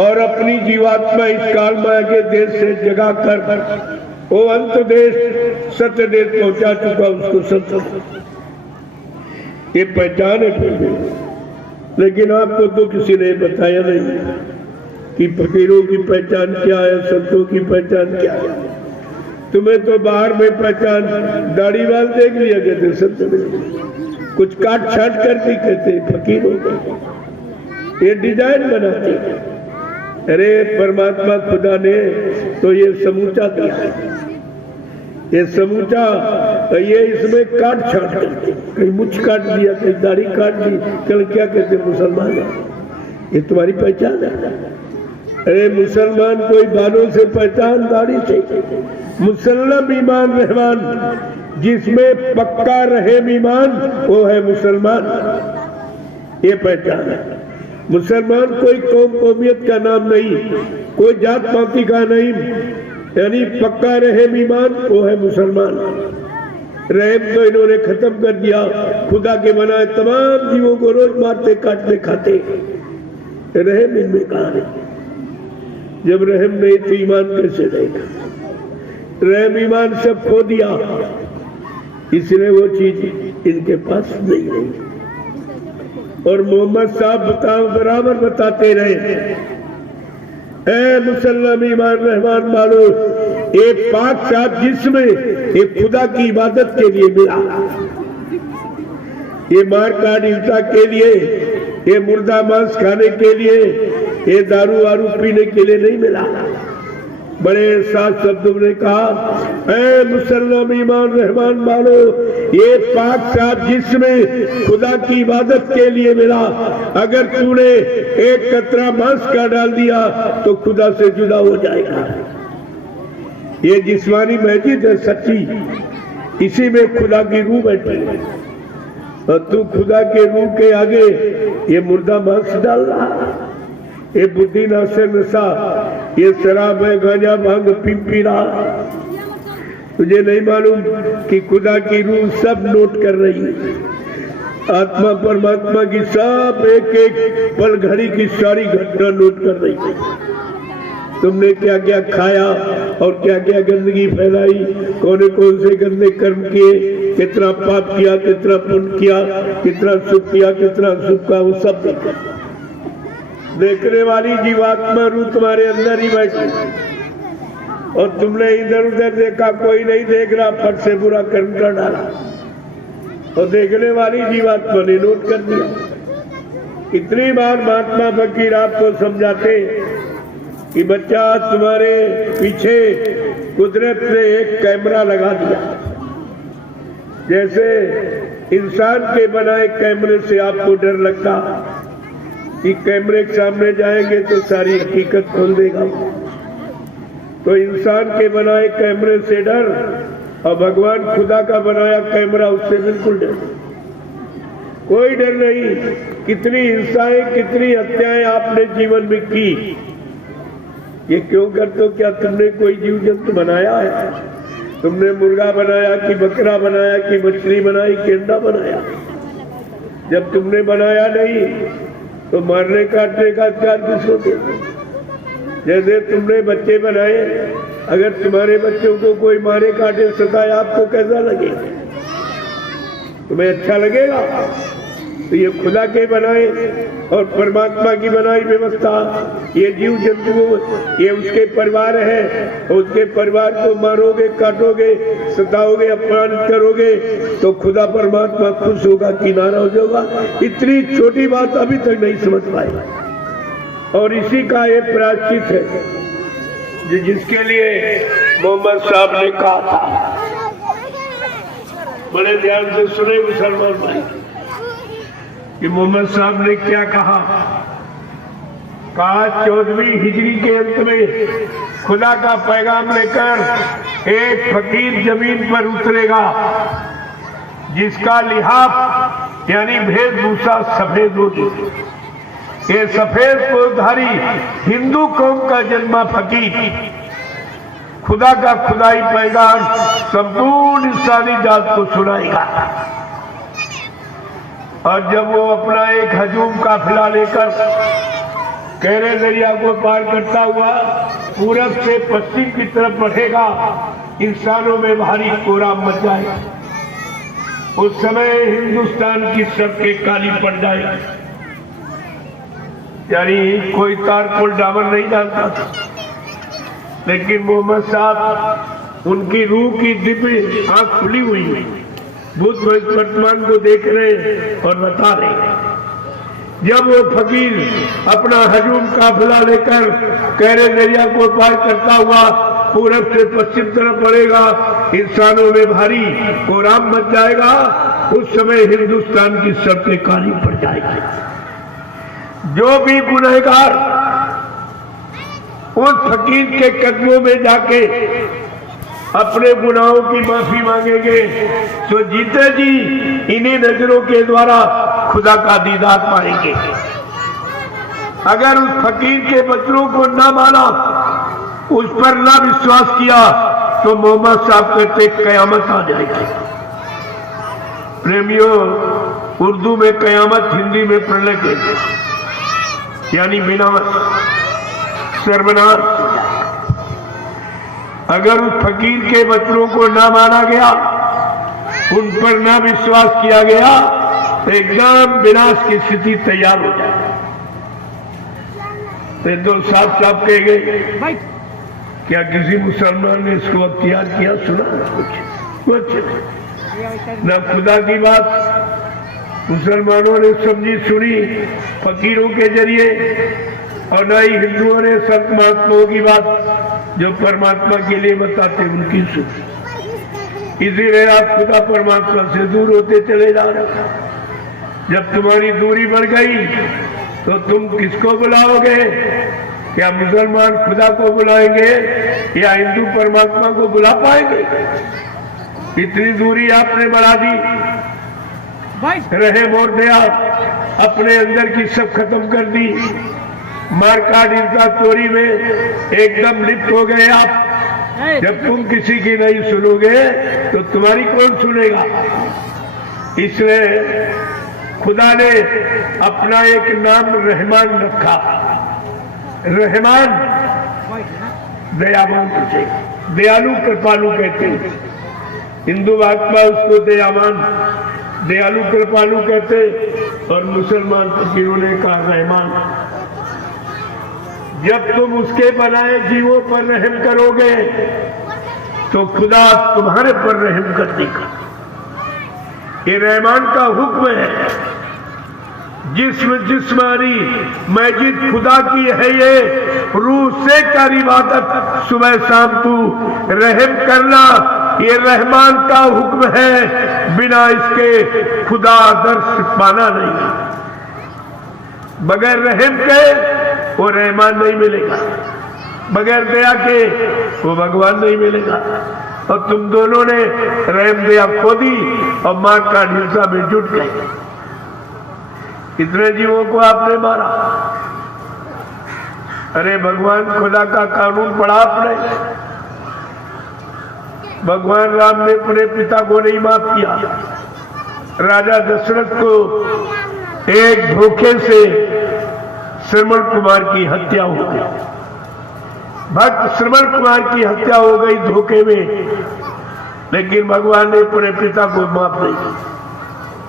और अपनी जीवात्मा इस काल माया के देश से जगा कर वो अंत देश सत्य देश पहुंचा चुका, उसको सत्य ये पहचान है। लेकिन आपको तो किसी ने बताया नहीं कि फकीरों की पहचान क्या है, संतों की पहचान क्या है। तुम्हें तो बाहर में पहचान दाढ़ी वाल देख लिया कहते सत्य में, कुछ काट छाट करके कहते फकीर हो गए, ये डिजाइन बनाते। अरे परमात्मा खुदा ने तो ये समूचा दिया, ये समूचा, ये इसमें काट छाट करके, कहीं मुछ काट दिया, कहीं दाढ़ी काट दी, कल क्या कहते मुसलमान, ये तुम्हारी पहचान है। अरे मुसलमान कोई बालों से पहचान, दाढ़ी से। मुसल्लम ईमान रहमान, जिसमें पक्का रहे ईमान, वो है मुसलमान, ये पहचान है। मुसलमान कोई कौम कौमियत का नाम नहीं, कोई जात पाति का नहीं, यानी पक्का रहे ईमान, वो है मुसलमान। रहम तो इन्होंने खत्म कर दिया, खुदा के बनाए तमाम जीवों को रोज मारते काटते खाते, रहम इनमें कहा नहीं। जब रहम नहीं तो ईमान कैसे रहेगा? रहम ईमान सब खो दिया, इसलिए वो चीज इनके पास नहीं रही। और मोहम्मद साहब बराबर बताते रहे, ऐ मुसल्लम ईमान रहमान वालो, एक पाक साहब जिसमें एक खुदा की इबादत के लिए मिला, ये मार काट हिंसा के लिए, ये मुर्दा मांस खाने के लिए, ये दारू वारू पीने के लिए नहीं मिला। बड़े साफ शब्दों में कहा, ऐ मुसल्लम ईमान रहमान वालो, ये पाक साहब जिसमें खुदा की इबादत के लिए मिला, अगर तूने एक कतरा मांस का डाल दिया तो खुदा से जुदा हो जाएगा। ये जिस्मानी मस्जिद है सच्ची, इसी में खुदा की रूह बैठी है, और तू खुदा के रूह के आगे ये मुर्दा मांस डाल रहा, ये बुद्धि नाशे नशा, ये शराब है, गांजा भांग पी रहा, तुझे नहीं मालूम कि खुदा की रूह सब नोट कर रही है, आत्मा परमात्मा की सब एक एक पल घड़ी की सारी घटना नोट कर रही है। तुमने क्या क्या खाया और क्या क्या गंदगी फैलाई, कौन से गंदे कर्म किए, कितना पाप किया, कितना पुण्य किया, कितना सुख किया, कितना सुख का, वो सब देखने वाली जीवात्मा रूह तुम्हारे अंदर ही बैठी, और तुमने इधर उधर देखा, कोई नहीं देख रहा, फट से बुरा कर्म कर डाला, और देखने वाली जीवात्मा ने नोट कर दिया। इतनी बार महात्मा फकीर आपको समझाते कि बच्चा तुम्हारे पीछे कुदरत ने एक कैमरा लगा दिया। जैसे इंसान के बनाए कैमरे से आपको डर लगता कि कैमरे के सामने जाएंगे तो सारी हकीकत खोल देगा, तो इंसान के बनाए कैमरे से डर, और भगवान खुदा का बनाया कैमरा उससे बिल्कुल डर, कोई डर नहीं। कितनी हिंसाएं, कितनी हत्याएं आपने जीवन में की, ये क्यों करते हो? क्या तुमने कोई जीव जंतु बनाया है? तुमने मुर्गा बनाया कि बकरा बनाया कि मछली बनाई कि अंडा बनाया? जब तुमने बनाया नहीं तो मारने काटने का अधिकार किसको दिया? जैसे तुमने बच्चे बनाए, अगर तुम्हारे बच्चों को कोई मारे काटे सताए, आपको कैसा लगेगा? तुम्हें अच्छा लगेगा? तो ये खुदा के बनाए और परमात्मा की बनाई व्यवस्था, ये जीव जंतु, ये उसके परिवार है, और उसके परिवार को मारोगे, काटोगे, सताओगे, अपमानित करोगे तो खुदा परमात्मा खुश होगा कि नाराज होगा? इतनी छोटी बात अभी तक नहीं समझ पाए, और इसी का एक प्रायश्चित है जिसके लिए मोहम्मद साहब ने कहा था। बड़े ध्यान से सुने मुसलमान भाई कि मोहम्मद साहब ने क्या कहा। 14वीं हिजरी के अंत में खुदा का पैगाम लेकर एक फकीर जमीन पर उतरेगा जिसका लिहाफ यानी वेशभूषा सफेद होगी। ये सफेद पोधारी हिंदू कौम का जन्मा फकीर खुदा का खुदाई पैगाम संपूर्ण इंसानी जात को सुनाएगा। और जब वो अपना एक हजूम काफिला लेकर कहरे दरिया को पार करता हुआ पूरब से पश्चिम की तरफ बढ़ेगा, इंसानों में भारी कोहराम मच जाएगा। उस समय हिंदुस्तान की सड़कें काली पड़ जाएगी, यानी कोई तारकोल डामर नहीं जानता था। लेकिन मोहम्मद साहब उनकी रूह की दिव्य आंख खुली हुई है, भूत वर्तमान को देख रहे और बता रहे। जब वो फकीर अपना हजूम काफिला लेकर कहरे दरिया को पार करता हुआ पूरब से पश्चिम तरफ बढ़ेगा, इंसानों में भारी कोहराम मच जाएगा। उस समय हिंदुस्तान की सड़कें काली पड़ जाएगी। जो भी गुनहगार उस फकीर के कदमों में जाके अपने गुनाहों की माफी मांगेंगे तो जीते जी इन्हीं नजरों के द्वारा खुदा का दीदार पाएंगे। अगर उस फकीर के वचनों को ना माना, उस पर ना विश्वास किया, तो मोहम्मद साहब कहते कयामत आ जाएगी। प्रेमियों, उर्दू में कयामत, हिंदी में प्रलय कहते यानी विनाश, सर्वनाश। अगर उस फकीर के वचनों को ना माना गया, उन पर ना विश्वास किया गया, तो एकदम विनाश की स्थिति तैयार हो जाए। तो साफ साफ कह गए, क्या किसी मुसलमान ने इसको अख्तियार किया? सुना कुछ न खुदा की बात मुसलमानों ने समझी सुनी फकीरों के जरिए, और न ही हिंदुओं ने संत महात्माओं की बात जो परमात्मा के लिए बताते उनकी सुनी। इसीलिए आप खुदा परमात्मा से दूर होते चले जा रहे। जब तुम्हारी दूरी बढ़ गई तो तुम किसको बुलाओगे? क्या मुसलमान खुदा को बुलाएंगे या हिंदू परमात्मा को बुला पाएंगे? इतनी दूरी आपने बढ़ा दी। रहे मोर दया अपने अंदर की सब खत्म कर दी। मारकाट, हिंसा, चोरी में एकदम लिप्त हो गए आप। जब तुम किसी की नहीं सुनोगे तो तुम्हारी कौन सुनेगा। इसलिए खुदा ने अपना एक नाम रहमान रखा। रहमान दयावान तुझे, दयालु कृपालु कहते हैं। हिंदू आत्मा उसको दयावान दयालु कृपालु कहते, और मुसलमान फकीरों ने कहा रहमान। जब तुम उसके बनाए जीवों पर रहम करोगे तो खुदा तुम्हारे पर रहम कर देगा। ये रहमान का हुक्म है। जिस्मानी मस्जिद खुदा की है ये, रूह से कर इबादत सुबह शाम तू रहम करना। ये रहमान का हुक्म है, बिना इसके खुदा दर्श पाना नहीं। बगैर रहम के वो रहमान नहीं मिलेगा, बगैर दया के वो भगवान नहीं मिलेगा। और तुम दोनों ने रहम दया खो दी और मां का हिंसा में जुट गए। कितने जीवों को आपने मारा। अरे भगवान खुदा का कानून पढ़ा आपने। भगवान राम ने अपने पिता को नहीं माफ किया। राजा दशरथ को एक धोखे से श्रवण कुमार की हत्या हो गई। भक्त श्रवण कुमार की हत्या हो गई धोखे में, लेकिन भगवान ने अपने पिता को माफ नहीं किया।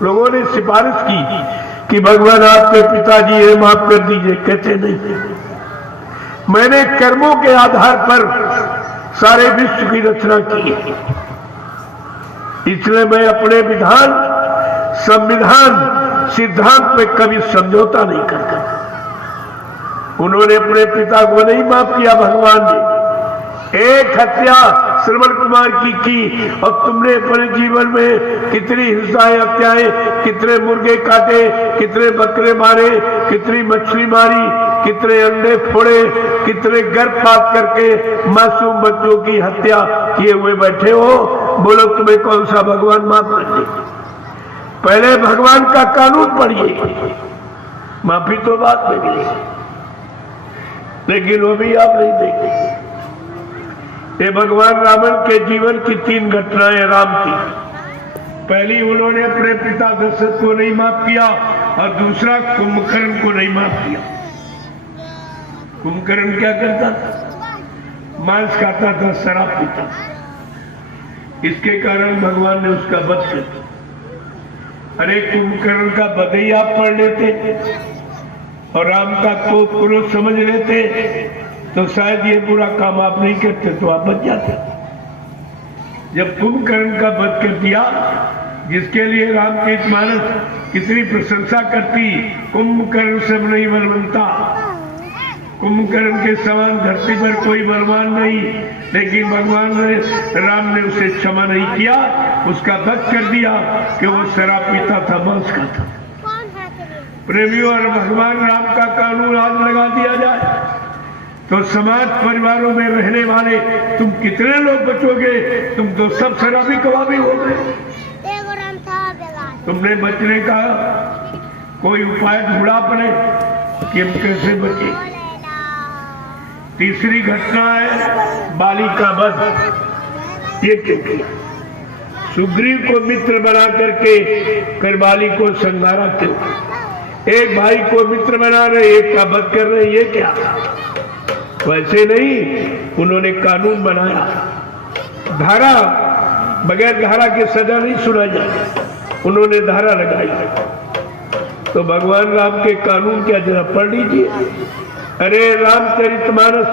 लोगों ने सिफारिश की कि भगवान आपके पिताजी है, माफ कर दीजिए। कहते नहीं, मैंने कर्मों के आधार पर सारे विश्व की रचना की है, इसलिए मैं अपने विधान संविधान सिद्धांत में कभी समझौता नहीं करता। उन्होंने अपने पिता को नहीं माफ किया। भगवान ने एक हत्या श्रवण कुमार की और तुमने अपने जीवन में कितनी हिंसाएं, हत्याएं, कितने मुर्गे काटे, कितने बकरे मारे, कितनी मछली मारी, कितने अंडे फोड़े, कितने गर्भपात करके मासूम बच्चों की हत्या किए हुए बैठे हो। बोलो तुम्हें कौन सा भगवान माफ कर दे। पहले भगवान का कानून पढ़िए, माफी तो बाद में मिलेगी, लेकिन वो भी आप नहीं देखेंगे। ये भगवान रावण के जीवन की 3 घटनाएं राम की। पहली, उन्होंने अपने पिता दशरथ को नहीं माफ किया, और दूसरा कुंभकर्ण को नहीं माफ किया। कुंभकर्ण क्या करता था? मांस खाता था, शराब पीता। इसके कारण भगवान ने उसका वध कर दिया। अरे कुंभकर्ण का वध ही आप पढ़ लेते और राम का कोप क्रोध समझ लेते तो शायद ये बुरा काम आप नहीं करते, तो आप बच जाते। जब कुंभकर्ण का वध कर दिया, जिसके लिए रामचरितमानस कितनी प्रशंसा करती, कुंभकर्ण सब नहीं बलवंता, कुंभकर्ण के समान धरती पर कोई बलवान नहीं, लेकिन भगवान ने राम ने उसे क्षमा नहीं किया, उसका वध कर दिया कि वो शराब पीता था, मांस खाता। प्रेमियों, और भगवान राम का कानून आज लगा दिया जाए तो समाज परिवारों में रहने वाले तुम कितने लोग बचोगे? तुम तो सब शराबी कबाबी हो गए। तुमने बचने का कोई उपाय ढूंढा अपने कि हम कैसे बचे। तीसरी घटना है बाली का वध। ये क्यों किया? सुग्रीव को मित्र बना करके करबाली को संहारा क्यों? एक भाई को मित्र बना रहे, एक का वध कर रहे, ये क्या? वैसे नहीं, उन्होंने कानून बनाया। धारा, बगैर धारा के सजा नहीं सुना जाए, उन्होंने धारा लगाई। तो भगवान राम के कानून क्या जरा पढ़ लीजिए। अरे रामचरितमानस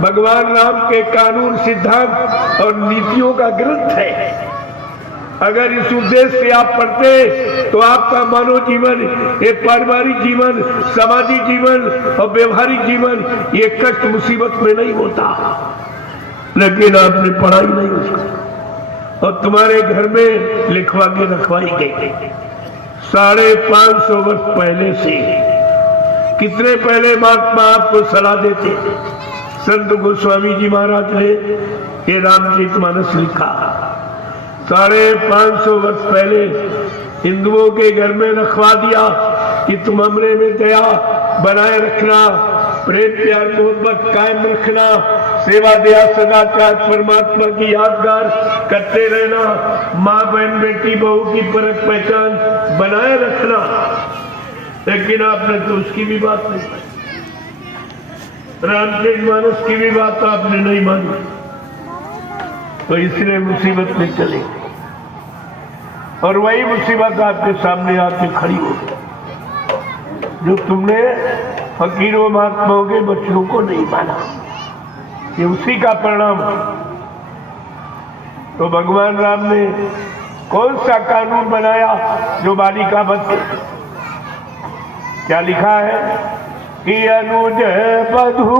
भगवान राम के कानून, सिद्धांत और नीतियों का ग्रंथ है। अगर इस उद्देश्य से आप पढ़ते तो आपका मानव जीवन, ये पारिवारिक जीवन, सामाजिक जीवन और व्यवहारिक जीवन ये कष्ट मुसीबत में नहीं होता। लेकिन आपने पढ़ाई नहीं उसको, और तुम्हारे घर में लिखवा के रखवाई गई 550 वर्ष पहले से। कितने पहले महात्मा आपको सलाह देते। संत गोस्वामी जी महाराज ने ये रामचरितमानस लिखा। 550 वर्ष पहले हिंदुओं के घर में रखवा दिया कि तुम हमरे में दया बनाए रखना, प्रेम प्यार मोहब्बत कायम रखना, सेवा दया सदाचार परमात्मा की यादगार करते रहना, माँ बहन बेटी बहू की परख पहचान बनाए रखना। लेकिन आपने तो उसकी भी बात नहीं मानी, रामचरितमानस की भी बात तो आपने नहीं मानी, तो इसलिए मुसीबत में चले और वही मुसीबत आपके सामने आके खड़ी हो गई जो तुमने फकीरों महात्माओं के बच्चों को नहीं माना। ये उसी का परिणाम है। तो भगवान राम ने कौन सा कानून बनाया जो बालिका वध करे? क्या लिखा है कि अनुज बधू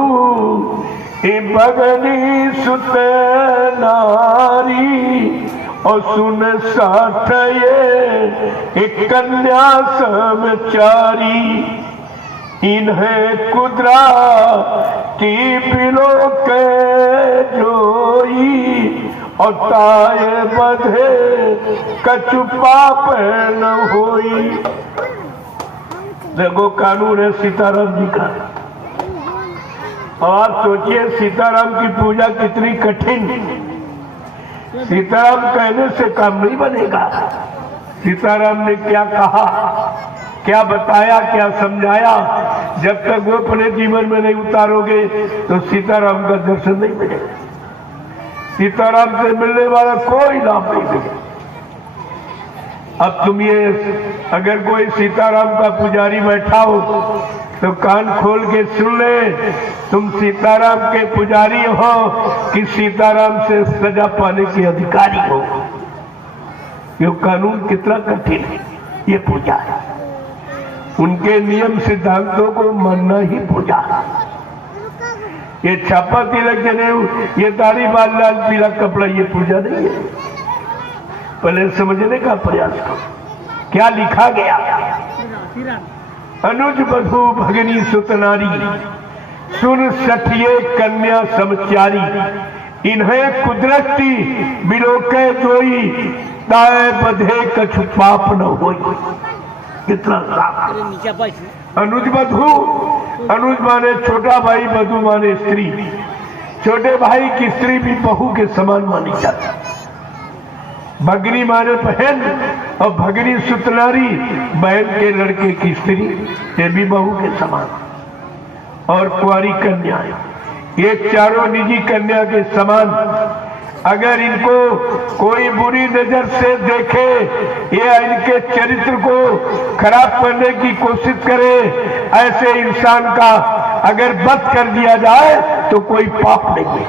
भगनी सुत नारी और सुन साथ ये एक कन्या समचारी, इन्हें कुदरा की बिलो के जोई और ताए बधे कछु पाप न होई। देखो कानून है सीताराम जी का। और आप सोचिए सीताराम की पूजा कितनी कठिन। सीताराम कहने से काम नहीं बनेगा। सीताराम ने क्या कहा, क्या बताया, क्या समझाया, जब तक वो अपने जीवन में नहीं उतारोगे तो सीताराम का दर्शन नहीं मिलेगा। सीताराम से मिलने वाला कोई लाभ नहीं मिलेगा। अब तुम ये अगर कोई सीताराम का पुजारी बैठा हो तो कान खोल के सुन ले, तुम सीताराम के पुजारी हो कि सीताराम से सजा पाने के अधिकारी हो। ये कानून कितना कठिन है। ये पूजा है, उनके नियम सिद्धांतों को मानना ही पूजा है। ये छापा तिलक जनेऊ, ये दाढ़ी बाल लाल पीला कपड़ा, ये पूजा नहीं है। पहले समझने का प्रयास करो क्या लिखा गया। अनुज बधू भगनी सुतनारी सुन सठिए कन्या समचारी, इन्हें कुदरती बिलोके जोई ताए बधे कछु पाप न होई। कितना अनुज बधू, अनुज माने छोटा भाई, बधू माने स्त्री। छोटे भाई की स्त्री भी बहू के समान मानी जाती। भगनी माने बहन और भगनी सुतनारी बहन के लड़के की स्त्री, ये भी बहू के समान। और कुंवारी कन्या, ये चारों निजी कन्या के समान। अगर इनको कोई बुरी नजर से देखे या इनके चरित्र को खराब करने की कोशिश करे, ऐसे इंसान का अगर वध कर दिया जाए तो कोई पाप नहीं है।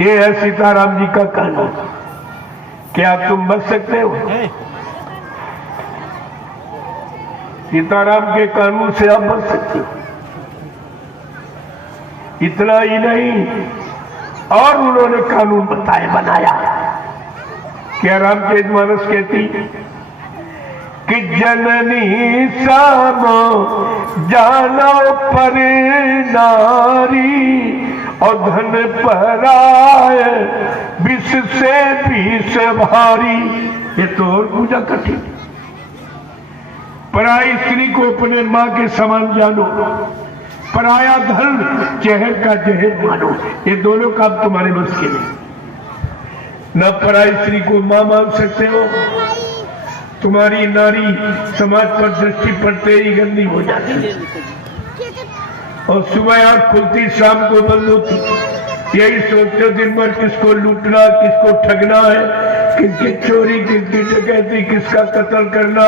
ये है सीताराम जी का कानून। क्या तुम बच सकते हो? सीताराम के कानून से आप बच सकते हो। इतना ही नहीं, और उन्होंने कानून बनाया। क्या रामचरितमानस कहती कि जननी सामो जानो पर नारी और धन पराए विष से विष भारी। ये तो और पूजा कठिन। पराई स्त्री को अपने मां के समान जानो, पराया धन जहर का जहर मानो। ये दोनों काम तुम्हारे बस के नहीं। न पराई स्त्री को मां मान सकते हो, तुम्हारी नारी समाज पर दृष्टि पड़ते ही गंदी हो जाती, और सुबह आंख खुलती शाम को बंद होती। यही सोचते दिन भर किसको लूटना, किसको ठगना है, किसकी चोरी, किसकी डकैती, किसका कत्ल करना,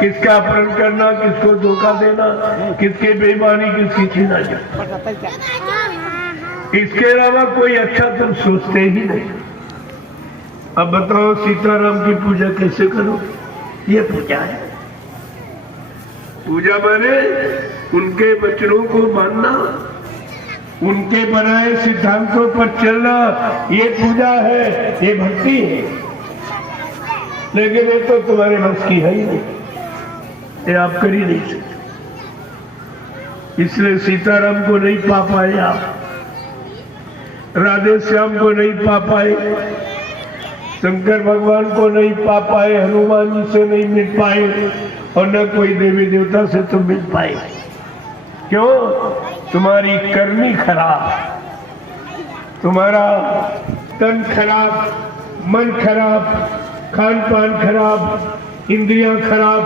किसका अपहरण करना, किसको धोखा देना, किसकी बेईमानी, किसकी छीनाई। इसके अलावा कोई अच्छा तुम सोचते ही नहीं। अब बताओ सीताराम की पूजा कैसे करो? ये पूजा है। पूजा माने उनके वचनों को मानना, उनके बनाए सिद्धांतों पर चलना, ये पूजा है, ये भक्ति है। लेकिन ये तो तुम्हारे बस की है ही नहीं, ये आप कर ही नहीं सकते। इसलिए सीताराम को नहीं पा पाए आप, राधे श्याम को नहीं पा पाए, शंकर भगवान को नहीं पा पाए, हनुमान जी से नहीं मिल पाए, और न कोई देवी देवता से तुम मिल पाए। क्यों? तुम्हारी करनी खराब। तुम्हारा तन खराब, मन खराब, खान पान खराब, इंद्रियां खराब,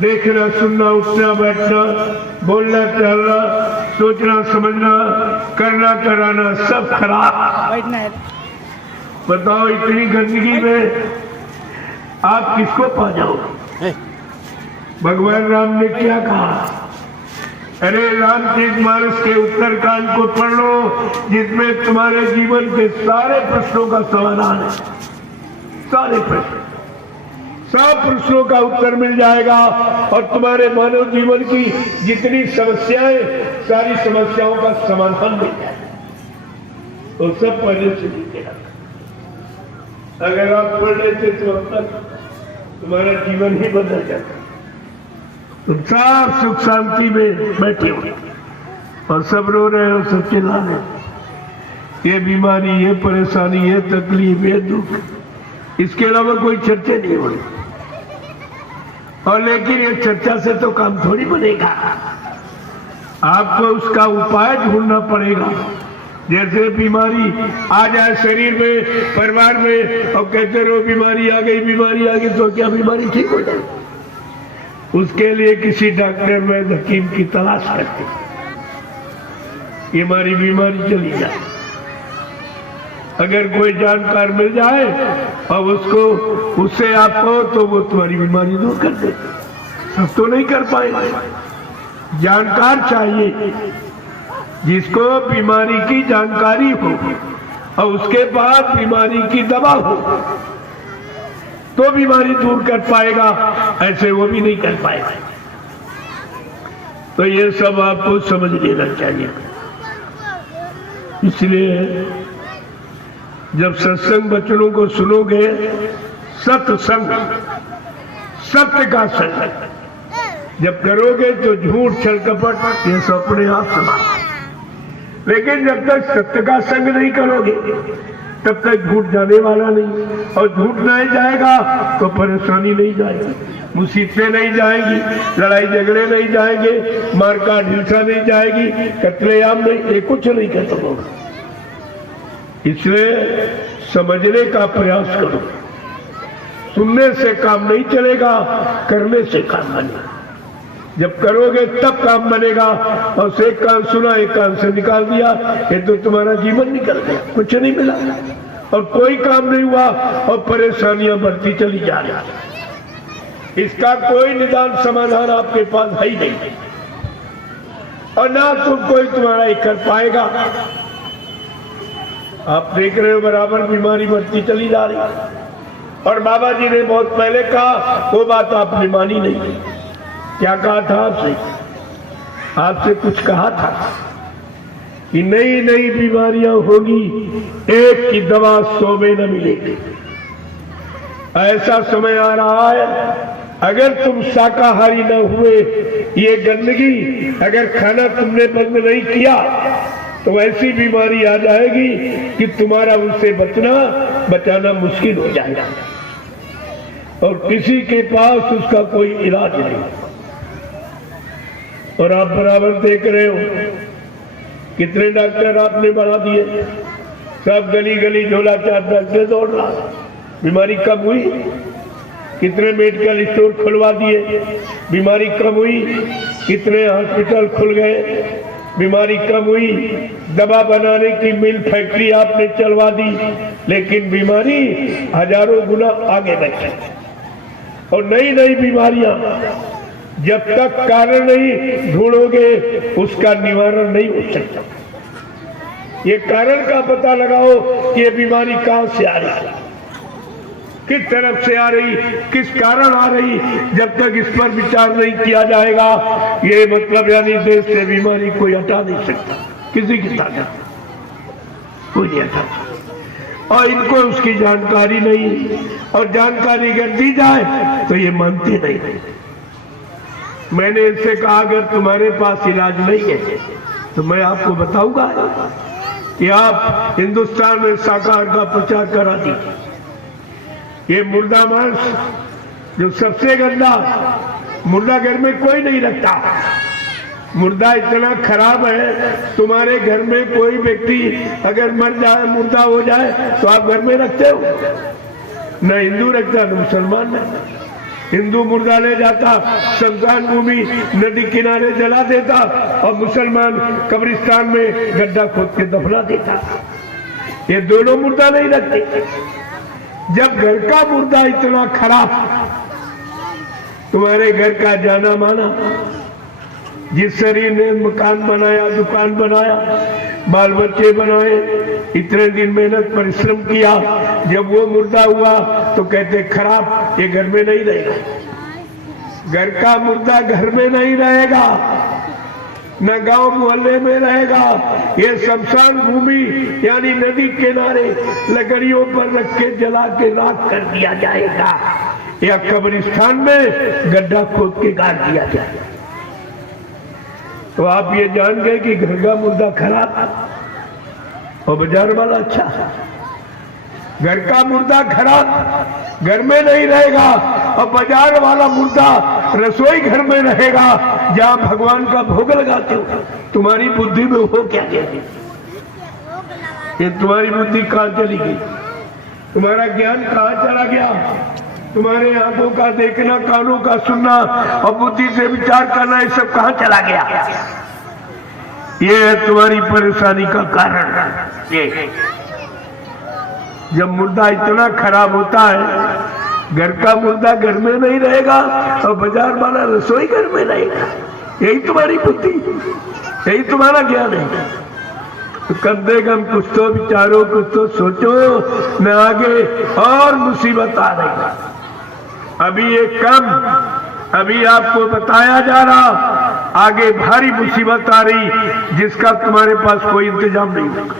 देखना सुनना उठना बैठना, बोलना चलना, सोचना समझना, करना कराना सब खराब। बताओ इतनी गंदगी में आप किसको पा जाओगे? भगवान राम ने क्या कहा? अरे रामचरितमानस के उत्तरकांड को पढ़ लो, जिसमें तुम्हारे जीवन के सारे प्रश्नों का समाधान है। सारे प्रश्न, सब प्रश्नों का उत्तर मिल जाएगा और तुम्हारे मानव जीवन की जितनी समस्याएं, सारी समस्याओं का समाधान मिल जाएगा। तो सब पहले से नीचे रखा। अगर आप पढ़ लेते तो अब तक तुम्हारा जीवन ही बदल जाता। तुम सब सुख शांति में बैठे हो और सब रो रहे हो, सब चिल्ला रहे हो। ये बीमारी, ये परेशानी, ये तकलीफ, ये दुख, इसके अलावा कोई चर्चा नहीं हो रही। और लेकिन ये चर्चा से तो काम थोड़ी बनेगा, आपको उसका उपाय ढूंढना पड़ेगा। जैसे बीमारी आ जाए शरीर में, परिवार में, और कहते रहो बीमारी आ गई, बीमारी आ गई, तो क्या बीमारी ठीक हो जाए? उसके लिए किसी डॉक्टर में हकीम की तलाश करते, ये हमारी बीमारी चली जाए। अगर कोई जानकार मिल जाए और उससे आप कहो तो वो तुम्हारी बीमारी दूर कर दे। सब तो नहीं कर पाएंगे, जानकार चाहिए जिसको बीमारी की जानकारी हो और उसके बाद बीमारी की दवा हो तो बीमारी दूर कर पाएगा, ऐसे वो भी नहीं कर पाएगा। तो ये सब आपको समझ लेना चाहिए। इसलिए जब सत्संग वचनों को सुनोगे, सत्संग, सत्य का संग जब करोगे तो झूठ छल कपट ये सब अपने आप समाप्त। लेकिन जब तक सत्य का संग नहीं करोगे तब तक झूठ जाने वाला नहीं, और झूठ नहीं जाएगा तो परेशानी नहीं जाएगी, मुसीबतें नहीं जाएगी, लड़ाई झगड़े नहीं जाएंगे, मारकाट हिंसा नहीं जाएगी, कत्लेआम नहीं, ये कुछ नहीं खत्म होगा। इसलिए समझने का प्रयास करो। सुनने से काम नहीं चलेगा, करने से काम बनेगा। जब करोगे तब काम बनेगा। और एक कान सुना एक कान से निकाल दिया, ये तो तुम्हारा जीवन निकल गया, कुछ नहीं मिला और कोई काम नहीं हुआ और परेशानियां बढ़ती चली जा रही। इसका कोई निदान समाधान आपके पास है ही नहीं, और ना तुम कोई तुम्हारा ही कर पाएगा। आप देख रहे हो बराबर बीमारी बढ़ती चली जा रही। और बाबा जी ने बहुत पहले कहा, वो बात आपने मानी नहीं। क्या कहा था आपसे? आपसे कुछ कहा था कि नई नई बीमारियां होगी, एक की दवा 100 में न मिलेगी। ऐसा समय आ रहा है, अगर तुम शाकाहारी न हुए, ये गंदगी अगर खाना तुमने बंद नहीं किया तो ऐसी बीमारी आ जाएगी कि तुम्हारा उनसे बचाना मुश्किल हो जाएगा और किसी के पास उसका कोई इलाज नहीं। और आप बराबर देख रहे हो कितने डॉक्टर आपने बढ़ा दिए, सब गली गली झोला चाट डॉक्टर दौड़ रहा। बीमारी कम हुई? कितने मेडिकल स्टोर खुलवा दिए, बीमारी कम हुई? कितने हॉस्पिटल खुल गए, बीमारी कम हुई? दवा बनाने की मिल फैक्ट्री आपने चलवा दी, लेकिन बीमारी हजारों गुना आगे बढ़ी। और नई नई बीमारियां, जब तक कारण नहीं ढूंढोगे उसका निवारण नहीं हो सकता। ये कारण का पता लगाओ कि ये बीमारी कहां से आ रही है, किस तरफ से आ रही, किस कारण आ रही। जब तक इस पर विचार नहीं किया जाएगा, ये मतलब यानी देश से बीमारी कोई हटा नहीं सकता, किसी की ताकत कोई नहीं हटा सकता। और इनको उसकी जानकारी नहीं, और जानकारी अगर दी जाए तो ये मानते नहीं। मैंने इससे कहा अगर तुम्हारे पास इलाज नहीं है तो मैं आपको बताऊंगा कि आप हिंदुस्तान में शाकाहार का प्रचार करा दीजिए। ये मुर्दा मांस जो सबसे गंदा, मुर्दा घर में कोई नहीं रखता, मुर्दा इतना खराब है, तुम्हारे घर में कोई व्यक्ति अगर मर जाए, मुर्दा हो जाए, तो आप घर में रखते हो? न हिंदू रखता न मुसलमान रखता। हिंदू मुर्दा ले जाता शमशान भूमि नदी किनारे जला देता और मुसलमान कब्रिस्तान में गड्ढा खोद के दफना देता। ये दोनों मुर्दा नहीं रखते। जब घर का मुर्दा इतना खराब, तुम्हारे घर का जाना माना, जिस शरीर ने मकान बनाया, दुकान बनाया, बाल बच्चे बनाए, इतने दिन मेहनत परिश्रम किया, जब वो मुर्दा हुआ तो कहते खराब, ये घर में नहीं रहेगा। घर का मुर्दा घर में नहीं रहेगा, न गांव मोहल्ले में रहेगा। ये शमशान भूमि यानी नदी किनारे लकड़ियों पर रख के जला के राख कर दिया जाएगा, या कब्रिस्तान में गड्ढा खोद के गाड़ दिया जाएगा। तो आप ये जान गए कि घर का मुर्दा खराब और बाजार वाला अच्छा। घर का मुर्दा खराब घर में नहीं रहेगा और बाजार वाला मुर्दा रसोई घर में रहेगा, जहां भगवान का भोग लगाते हो। तुम्हारी बुद्धि में हो क्या गया? ये तुम्हारी बुद्धि कहां चली गई? तुम्हारा ज्ञान कहां चला गया? तुम्हारे आंखों का देखना, कानों का सुनना और बुद्धि से विचार करना, ये सब कहां चला गया? ये है तुम्हारी परेशानी का कारण। ये जब मुर्दा इतना खराब होता है, घर का मुर्दा घर में नहीं रहेगा और बाजार वाला रसोई घर में रहेगा। यही तुम्हारी बुद्धि, यही तुम्हारा ज्ञान है। तो कम से कम कुछ तो विचारो, कुछ तो सोचो, न आगे और मुसीबत आ रही। अभी ये कम, अभी आपको बताया जा रहा, आगे भारी मुसीबत आ रही जिसका तुम्हारे पास कोई इंतजाम नहीं होगा,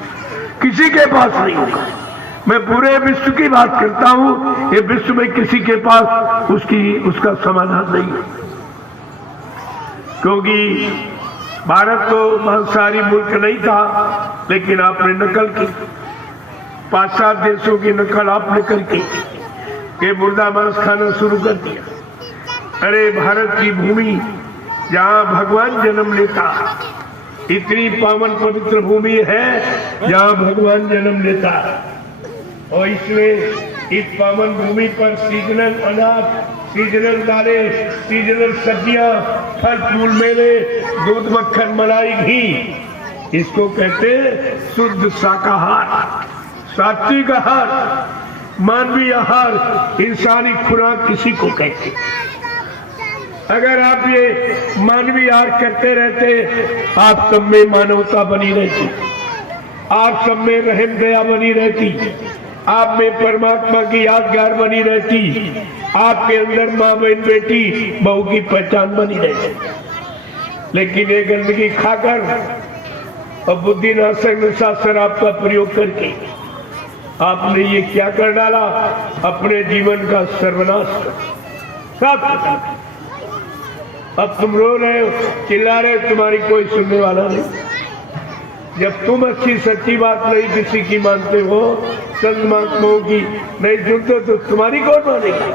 किसी के पास नहीं होगा। मैं पूरे विश्व की बात करता हूं, ये विश्व में किसी के पास उसका समाधान नहीं है। क्योंकि भारत तो बहुसारी मुल्क नहीं था, लेकिन आपने नकल की, 5-7 देशों की नकल आपने करके ये मुर्दा मांस खाना शुरू कर दिया। अरे भारत की भूमि जहाँ भगवान जन्म लेता, इतनी पावन पवित्र भूमि है जहाँ भगवान जन्म लेता, और इसमें इस पावन भूमि पर सीजनल अनाज, सीजनल दालें, सीजनल सब्जियां, फल फूल मेले, दूध मक्खन मलाई घी, इसको कहते शुद्ध शाकाहार, सात्विक आहार, मानवीय आहार, इंसानी खुराक किसी को कहते। अगर आप ये मानवीय आहार करते रहते, आप सब में मानवता बनी रहती, आप सब में रहम दया बनी रहती, आप में परमात्मा की यादगार बनी रहती, आपके अंदर माँ बहन बेटी बहू की पहचान बनी रहती। लेकिन ये गंदगी खाकर और बुद्धिनाशक नशा शराब का प्रयोग करके आपने ये क्या कर डाला? अपने जीवन का सर्वनाश कर। अब तुम रो रहे हो, चिल्ला रहे हो, तुम्हारी कोई सुनने वाला नहीं। जब तुम अच्छी सच्ची बात नहीं किसी की मानते हो, संत महात्माओं की नहीं सुनते, तो तुम्हारी कौन मानेगा?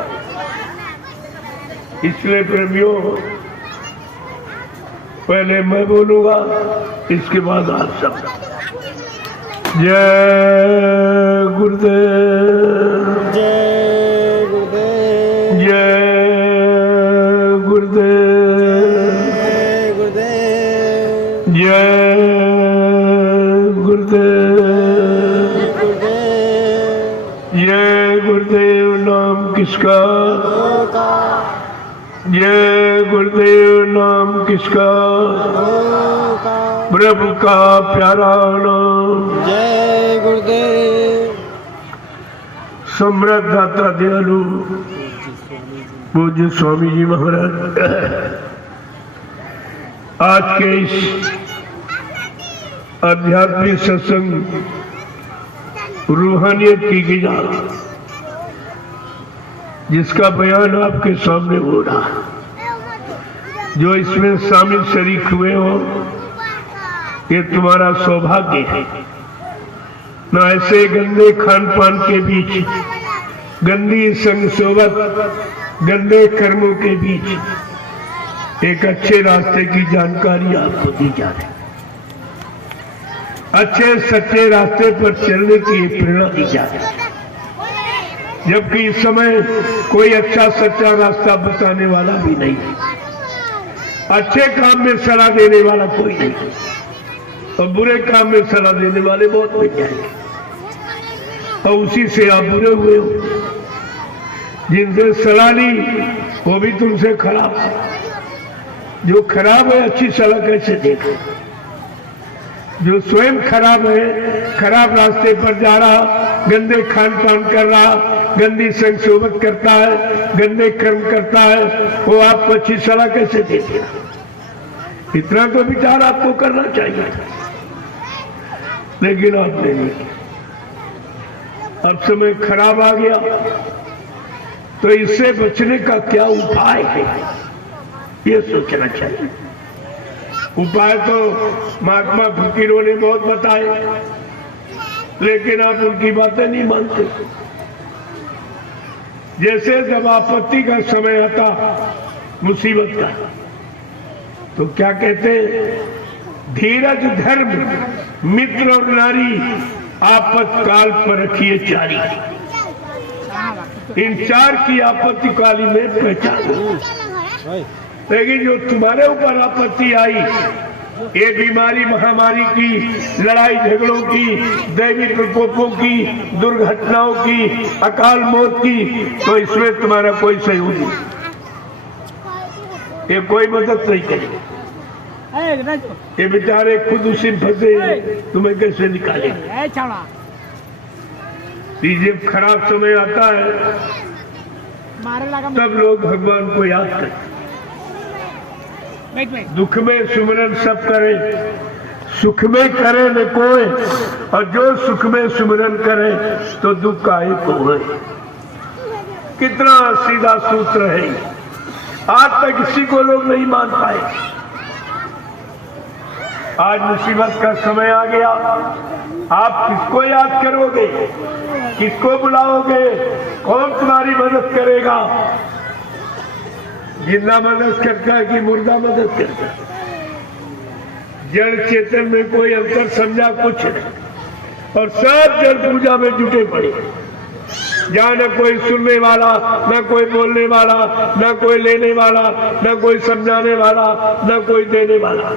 इसलिए प्रेमियों, पहले मैं बोलूंगा, इसके बाद आप सब। जय गुरुदेव, जय गुरुदेव, जय गुरुदेव, जय गुरुदेव, जय गुरुदेव, जय गुरुदेव। नाम किसका? जय गुरुदेव। नाम किसका? प्रभु का प्यारा नाम। जय गुरुदेव। सम्राट दाता दयालु पूज्य स्वामी जी महाराज आज के इस आध्यात्मिक सत्संग रूहानियत की गिजा, जिसका बयान आपके सामने हो रहा, जो इसमें शामिल शरीक हुए हो, ये तुम्हारा सौभाग्य है। न ऐसे गंदे खान पान के बीच, गंदी संग सोबत, गंदे कर्मों के बीच एक अच्छे रास्ते की जानकारी आपको दी जा रही है, अच्छे सच्चे रास्ते पर चलने की प्रेरणा दी जा रही है। जबकि इस समय कोई अच्छा सच्चा रास्ता बताने वाला भी नहीं है, अच्छे काम में सलाह देने वाला कोई नहीं और बुरे काम में सलाह देने वाले बहुत मिल जाएंगे और उसी से आप बुरे हुए हो। जिनसे सलाह ली वो भी तुमसे खराब है। जो खराब है अच्छी सलाह कैसे देखे? जो स्वयं खराब है, खराब रास्ते पर जा रहा, गंदे खान पान कर रहा, गंदी संग सोबत करता है, गंदे कर्म करता है, वो आपको अच्छी सलाह कैसे देगा? इतना तो विचार आपको करना चाहिए था, लेकिन आपने नहीं किया। अब समय खराब आ गया तो इससे बचने का क्या उपाय है, ये सोचना चाहिए। उपाय तो महात्मा फकीरों ने बहुत बताए, लेकिन आप उनकी बातें नहीं मानते। जैसे जब आपत्ति का समय आता, मुसीबत का, तो क्या कहते हैं? धीरज धर्म मित्र और नारी आपत्काल पर रखिए चारी। इन चार की आपत्ति काली में पहचान। लेकिन जो तुम्हारे ऊपर आपत्ति आई, ये बीमारी महामारी की, लड़ाई झगड़ों की, दैवी प्रकोपों की, दुर्घटनाओं की, अकाल मौत की, तो इसमें तुम्हारा कोई सहयोग नहीं, ये कोई मदद नहीं करेगा। ये बेचारे खुद उसी फंसे, तुम्हें कैसे निकालेंगे? जब खराब समय आता है तब लोग भगवान को याद करते। दुख में सुमिरन सब करे, सुख में करे न कोई, और जो सुख में सुमिरन करे तो दुख का एक होए। कितना सीधा सूत्र है, आज तक किसी को लोग नहीं मान पाए। आज मुसीबत का समय आ गया, आप किसको याद करोगे, किसको बुलाओगे, कौन तुम्हारी मदद करेगा? जिंदा मदद करता है कि मुर्दा मदद करता है? जड़ चेतन में कोई अंतर समझा कुछ नहीं, और सब जड़ पूजा में जुटे पड़े। जहाँ न कोई सुनने वाला, न कोई बोलने वाला, न कोई लेने वाला, न कोई समझाने वाला, न कोई देने वाला।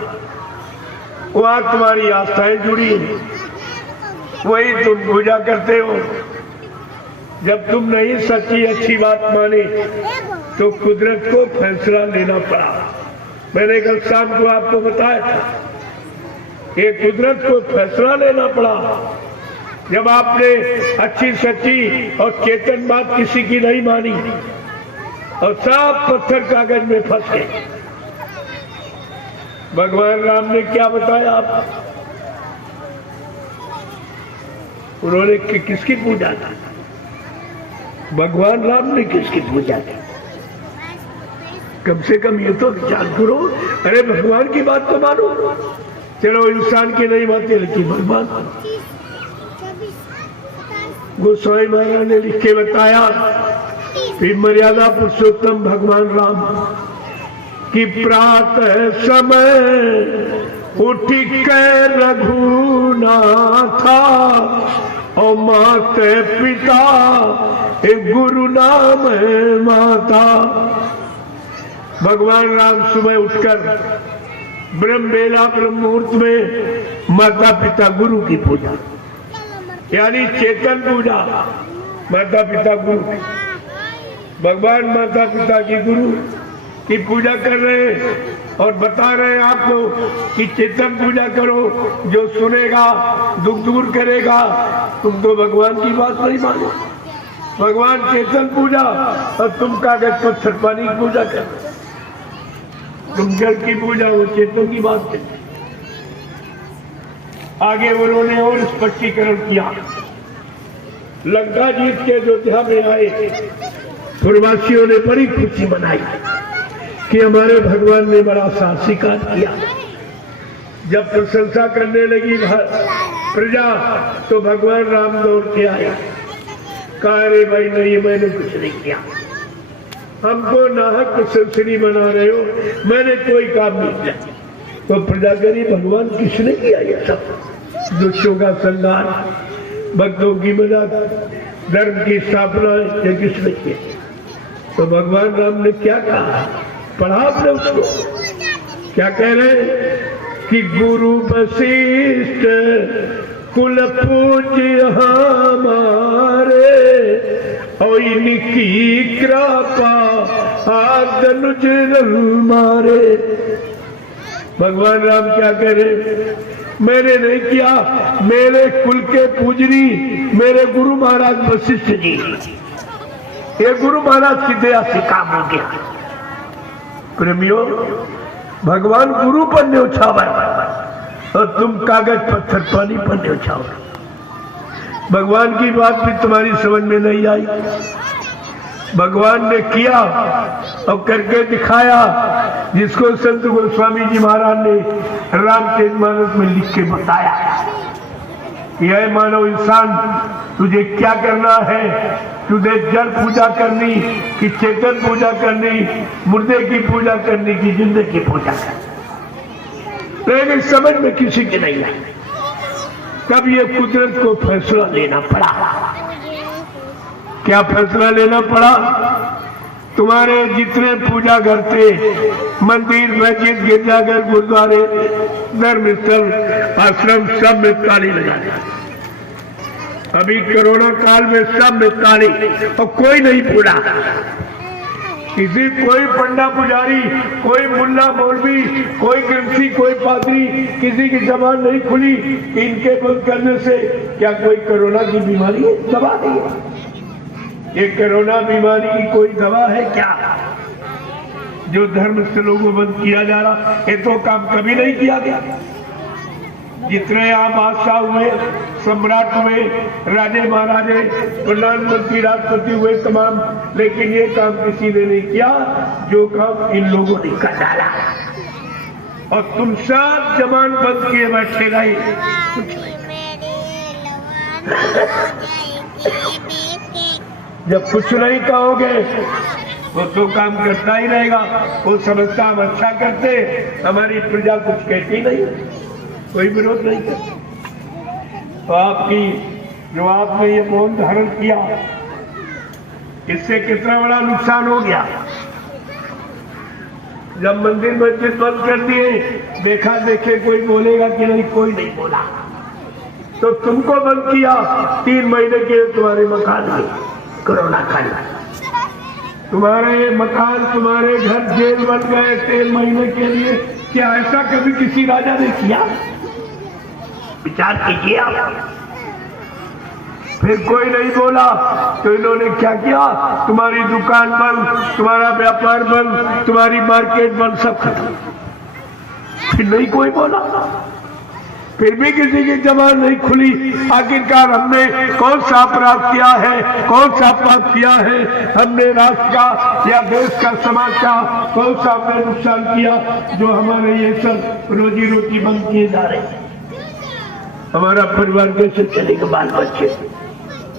वहां तुम्हारी आस्थाएं जुड़ी है, वही तुम पूजा करते हो। जब तुम नहीं सच्ची अच्छी बात माने तो कुदरत को फैसला लेना पड़ा। मैंने कल शाम को आपको बताया था, ये कुदरत को फैसला लेना पड़ा। जब आपने अच्छी सच्ची और चेतन बात किसी की नहीं मानी और सब पत्थर कागज में फंस गए। भगवान राम ने क्या बताया आप? उन्होंने किसकी पूजा की? भगवान राम ने किसकी पूजा की? कम से कम ये तो विचार करो। अरे भगवान की बात तो मानो, चलो इंसान की नहीं मानते, लेकिन भगवान। गोस्वामी महाराज ने लिख के बताया कि मर्यादा पुरुषोत्तम भगवान राम कि प्रातः समय उठ के रघुनाथा और माते पिता एक गुरु नाम है माता। भगवान राम सुबह उठकर ब्रह्म बेला ब्रह्म मुहूर्त में माता पिता गुरु की पूजा, यानी चेतन पूजा, माता पिता गुरु। भगवान माता पिता की गुरु की पूजा कर रहे हैं और बता रहे हैं आपको कि चेतन पूजा करो, जो सुनेगा दुख दूर करेगा। तुम तो भगवान की बात नहीं मानो। भगवान चेतन पूजा और तुम कागज पत्थर पानी की पूजा कर। तुम जल की पूजा, वो चेतन की बात करते। आगे उन्होंने और स्पष्टीकरण किया। लंका जीत के अयोध्या में आए पूर्ववासियों ने बड़ी खुशी मनाई कि हमारे भगवान ने बड़ा साहसिकार किया। जब प्रशंसा करने लगी प्रजा तो भगवान राम दौड़ के आए, कहा अरे भाई नहीं, मैंने कुछ नहीं किया, हमको नाहक सनसनी बना रहे हो, मैंने कोई काम नहीं किया। तो प्रजा करी भगवान किसने किया ये सब? दुष्टों का संहार, भक्तों की मदद, धर्म की स्थापना, ये किसने किया? तो भगवान राम ने क्या कहा? पढ़ा आपने उसको? क्या कह रहे कि गुरु वशिष्ठ कुल पूज्य हमारे, और इनकी कृपा आदनुज मारे। भगवान राम क्या कह रहे? मैंने नहीं किया, मेरे कुल के पूजनी मेरे गुरु महाराज वशिष्ठ जी, ये गुरु महाराज की दया से काम हो गया। प्रेमियों, भगवान गुरु पर न्योछावर और तुम कागज पत्थर पानी पर न्योछावर। भगवान की बात भी तुम्हारी समझ में नहीं आई। भगवान ने किया और करके दिखाया, जिसको संत गोस्वामी जी महाराज ने रामचरितमानस में लिख के बताया कि ऐ मानव इंसान, तुझे क्या करना है? तुझे जल पूजा करनी कि चेतन पूजा करनी, मुर्दे की पूजा करनी कि जिंदे की पूजा करनी? लेकिन समझ में किसी के नहीं आई। तब ये कुदरत को फैसला लेना पड़ा। क्या फैसला लेना पड़ा? तुम्हारे जितने पूजा घर थे, मंदिर, मस्जिद, गिरजाघर, गुरुद्वारे, धर्मस्थल, आश्रम, सब में ताली लगा दी। अभी कोरोना काल में सब में ताली, और कोई नहीं पूरा। किसी कोई पंडा पुजारी, कोई मुल्ला मौलवी, कोई ग्रंथी, कोई पादरी, किसी की जबान नहीं खुली कि इनके बंद करने से क्या कोई कोरोना की बीमारी है? दवा नहीं है। ये कोरोना बीमारी की कोई दवा है क्या? जो धर्म स्थलों को बंद किया जा रहा, ये तो काम कभी नहीं किया गया। जितने यहाँ बादशाह हुए, सम्राट हुए, राजे महाराजे, प्रधानमंत्री, राष्ट्रपति हुए तमाम, लेकिन ये काम किसी ने नहीं किया जो काम इन लोगों ने कर डाला। और तुम सब जबान बंद किए बैठे रहे, कुछ नहीं। जब कुछ नहीं कहोगे वो तो काम करता ही रहेगा। वो समझता हम अच्छा करते, हमारी प्रजा कुछ कहती नहीं, कोई विरोध नहीं करता। तो आपकी जो आपने ये मौन धारण किया, इससे कितना बड़ा नुकसान हो गया। जब मंदिर मस्जिद बंद कर दिए, देखा देखे कोई बोलेगा कि नहीं, कोई नहीं बोला। तो तुमको बंद किया 3 महीने के तुम्हारे मकान में कोरोना काल, तुम्हारे मकान, तुम्हारे घर जेल बन गए 3 महीने के लिए। क्या ऐसा कभी किसी राजा ने किया? विचार कीजिए आप। फिर कोई नहीं बोला तो इन्होंने क्या किया? तुम्हारी दुकान बंद, तुम्हारा व्यापार बंद, तुम्हारी मार्केट बंद, सब खत्म। फिर नहीं कोई बोला, फिर भी किसी की जबान नहीं खुली। आखिरकार हमने कौन सा अपराध किया है, कौन सा पाप किया है? हमने राष्ट्र का या देश का, समाज का कौन सा हमने नुकसान किया जो हमारे ये सब रोजी रोटी बंद किए जा रहे हैं? हमारा परिवार कैसे चलेगा, बाल बच्चे?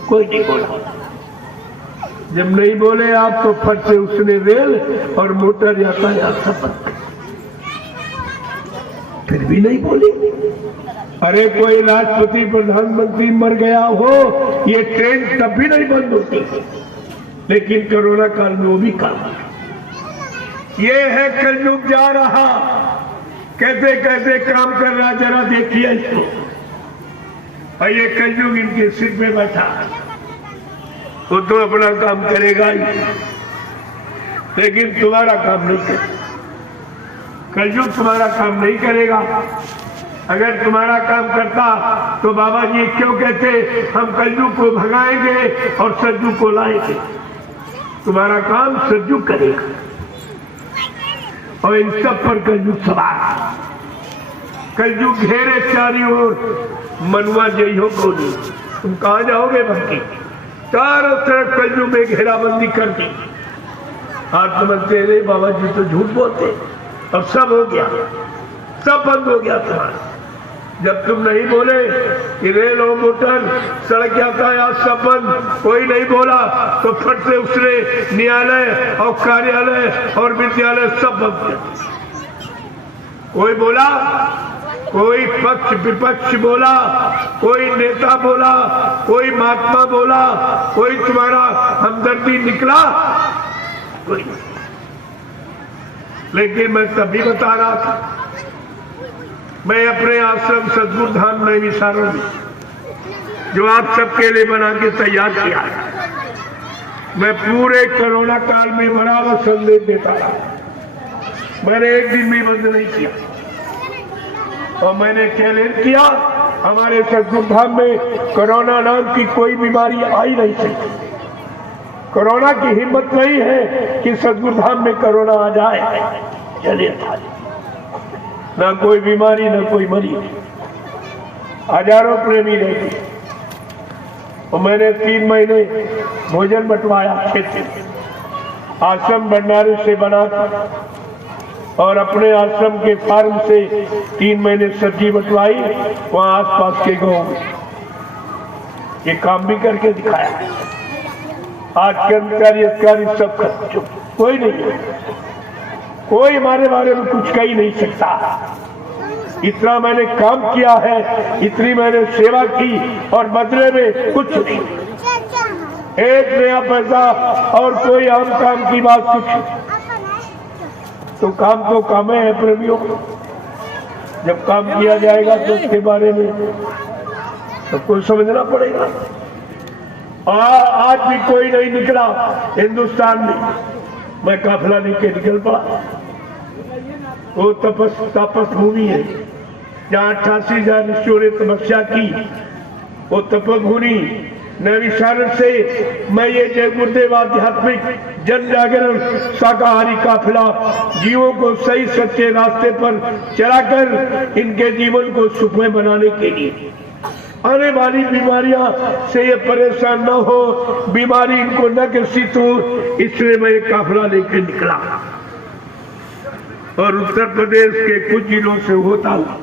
कोई नहीं बोला। जब नहीं बोले आप तो फट से उसने रेल और मोटर यातायात सब बंद, फिर भी नहीं बोले। अरे कोई राष्ट्रपति, प्रधानमंत्री मर गया हो, ये ट्रेन तब भी नहीं बंद होती, लेकिन कोरोना काल में वो भी काम। ये है कलयुग जा रहा, कैसे कैसे काम कर रहा, जरा देखिए इसको। और ये कलयुग इनके सिर पे बैठा, वो तो अपना काम करेगा ही, लेकिन तुम्हारा काम नहीं करेगा। कलयुग तुम्हारा काम नहीं करेगा। अगर तुम्हारा काम करता तो बाबा जी क्यों कहते हम कलयुग को भगाएंगे और सज्जू को लाएंगे? तुम्हारा काम सज्जू करेगा और इन सब पर कलयुग सवार। कलयुग घेरे चारी ओर, मनुआ जई हो गोली। तुम कहाँ जाओगे भक्ति? चारों तरफ कलयुग में घेराबंदी कर दी। आप समझते रहे बाबा जी तो झूठ बोलते, अब सब हो गया, सब बंद हो गया तुम्हारा। जब तुम नहीं बोले कि रेल और मोटर सड़क यातायात सब बंद, कोई नहीं बोला तो फट से उसने न्यायालय और कार्यालय और विद्यालय सब बंद किया। कोई बोला, कोई पक्ष विपक्ष बोला, कोई नेता बोला, कोई महात्मा बोला, कोई तुम्हारा हमदर्दी निकला, कोई नहीं। लेकिन मैं तभी बता रहा था, मैं अपने आश्रम सदगुरु धाम में विचारों में जो आप सबके लिए बना के तैयार किया है, मैं पूरे कोरोना काल में बराबर संदेश देता रहा। मैंने एक दिन भी बंद नहीं किया और मैंने चैलेंज किया, हमारे सदगुरु धाम में कोरोना नाम की कोई बीमारी आई नहीं सकती। कोरोना की हिम्मत नहीं है कि सदगुरु धाम में कोरोना आ जाए, चलिए ना कोई बीमारी ना कोई मरीज, हजारों प्रेमी रहते। और मैंने 3 महीने भोजन बंटवाया क्षेत्र आश्रम भंडारे से बना और अपने आश्रम के फार्म से 3 महीने सब्जी बंटवाई वहां आसपास के गांव में। ये काम भी करके दिखाया। आज कर्मचारी अधिकारी सब चुप, कोई नहीं है, कोई हमारे बारे में कुछ कह ही नहीं सकता। इतना मैंने काम किया है, इतनी मैंने सेवा की और बदले में कुछ नहीं, एक नया पैसा और कोई आम काम की बात कुछ। तो काम है प्रेमियों। जब काम किया जाएगा तो उसके बारे में सबको समझना पड़ेगा। आज भी कोई नहीं निकला हिंदुस्तान में, मैं काफिला लेके निकल पड़ा। वो तपस भूमि है जहाँ 88,000 ऋषियों ने तपस्या की। वो तपभूमि नैविशारण से मैं ये जय गुरुदेव आध्यात्मिक जन जागरण शाकाहारी काफिला जीवों को सही सच्चे रास्ते पर चलाकर इनके जीवन को सुखमय बनाने के लिए, आने वाली बीमारियां से ये परेशान न हो, बीमारी इनको न ग्रसित हो, इसलिए मैं एक काफिला लेकर निकला और उत्तर प्रदेश के कुछ जिलों से होता हुआ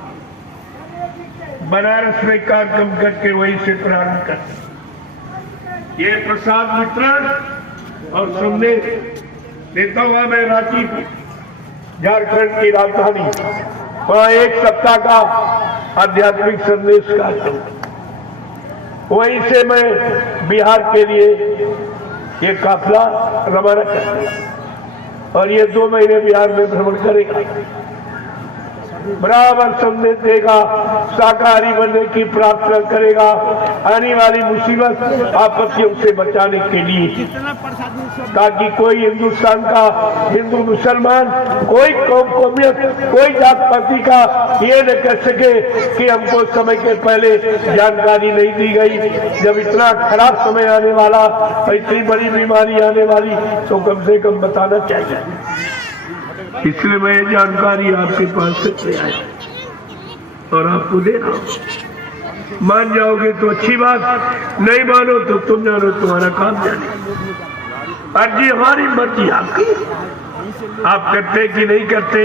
बनारस में कार्यक्रम करके वहीं से प्रारंभ कर ये प्रसाद वितरण और संदेश देता हुआ मैं रांची झारखंड की राजधानी वहाँ 1 सप्ताह का आध्यात्मिक संदेश कार्यक्रम, वहीं से मैं बिहार के लिए ये काफिला रवाना कर और ये 2 महीने बिहार में भ्रमण करेगा, बराबर संदेश देगा, शाकाहारी बनने की प्रार्थना करेगा, आने वाली मुसीबत आपत्तियों से बचाने के लिए, ताकि कोई हिंदुस्तान का हिंदू मुसलमान, कोई कौमियत, कोई जात पाति का ये न कह सके कि हमको समय के पहले जानकारी नहीं दी गई। जब इतना खराब समय आने वाला, इतनी बड़ी बीमारी आने वाली, तो कम से कम बताना चाहिए। इसलिए मैं ये जानकारी आपके पास से आया और आपको दे रहा हूं। मान जाओगे तो अच्छी बात, नहीं मानो तो तुम जानो, तुम्हारा काम जाने। अर्जी हमारी, मर्जी आपकी। आप करते कि नहीं करते,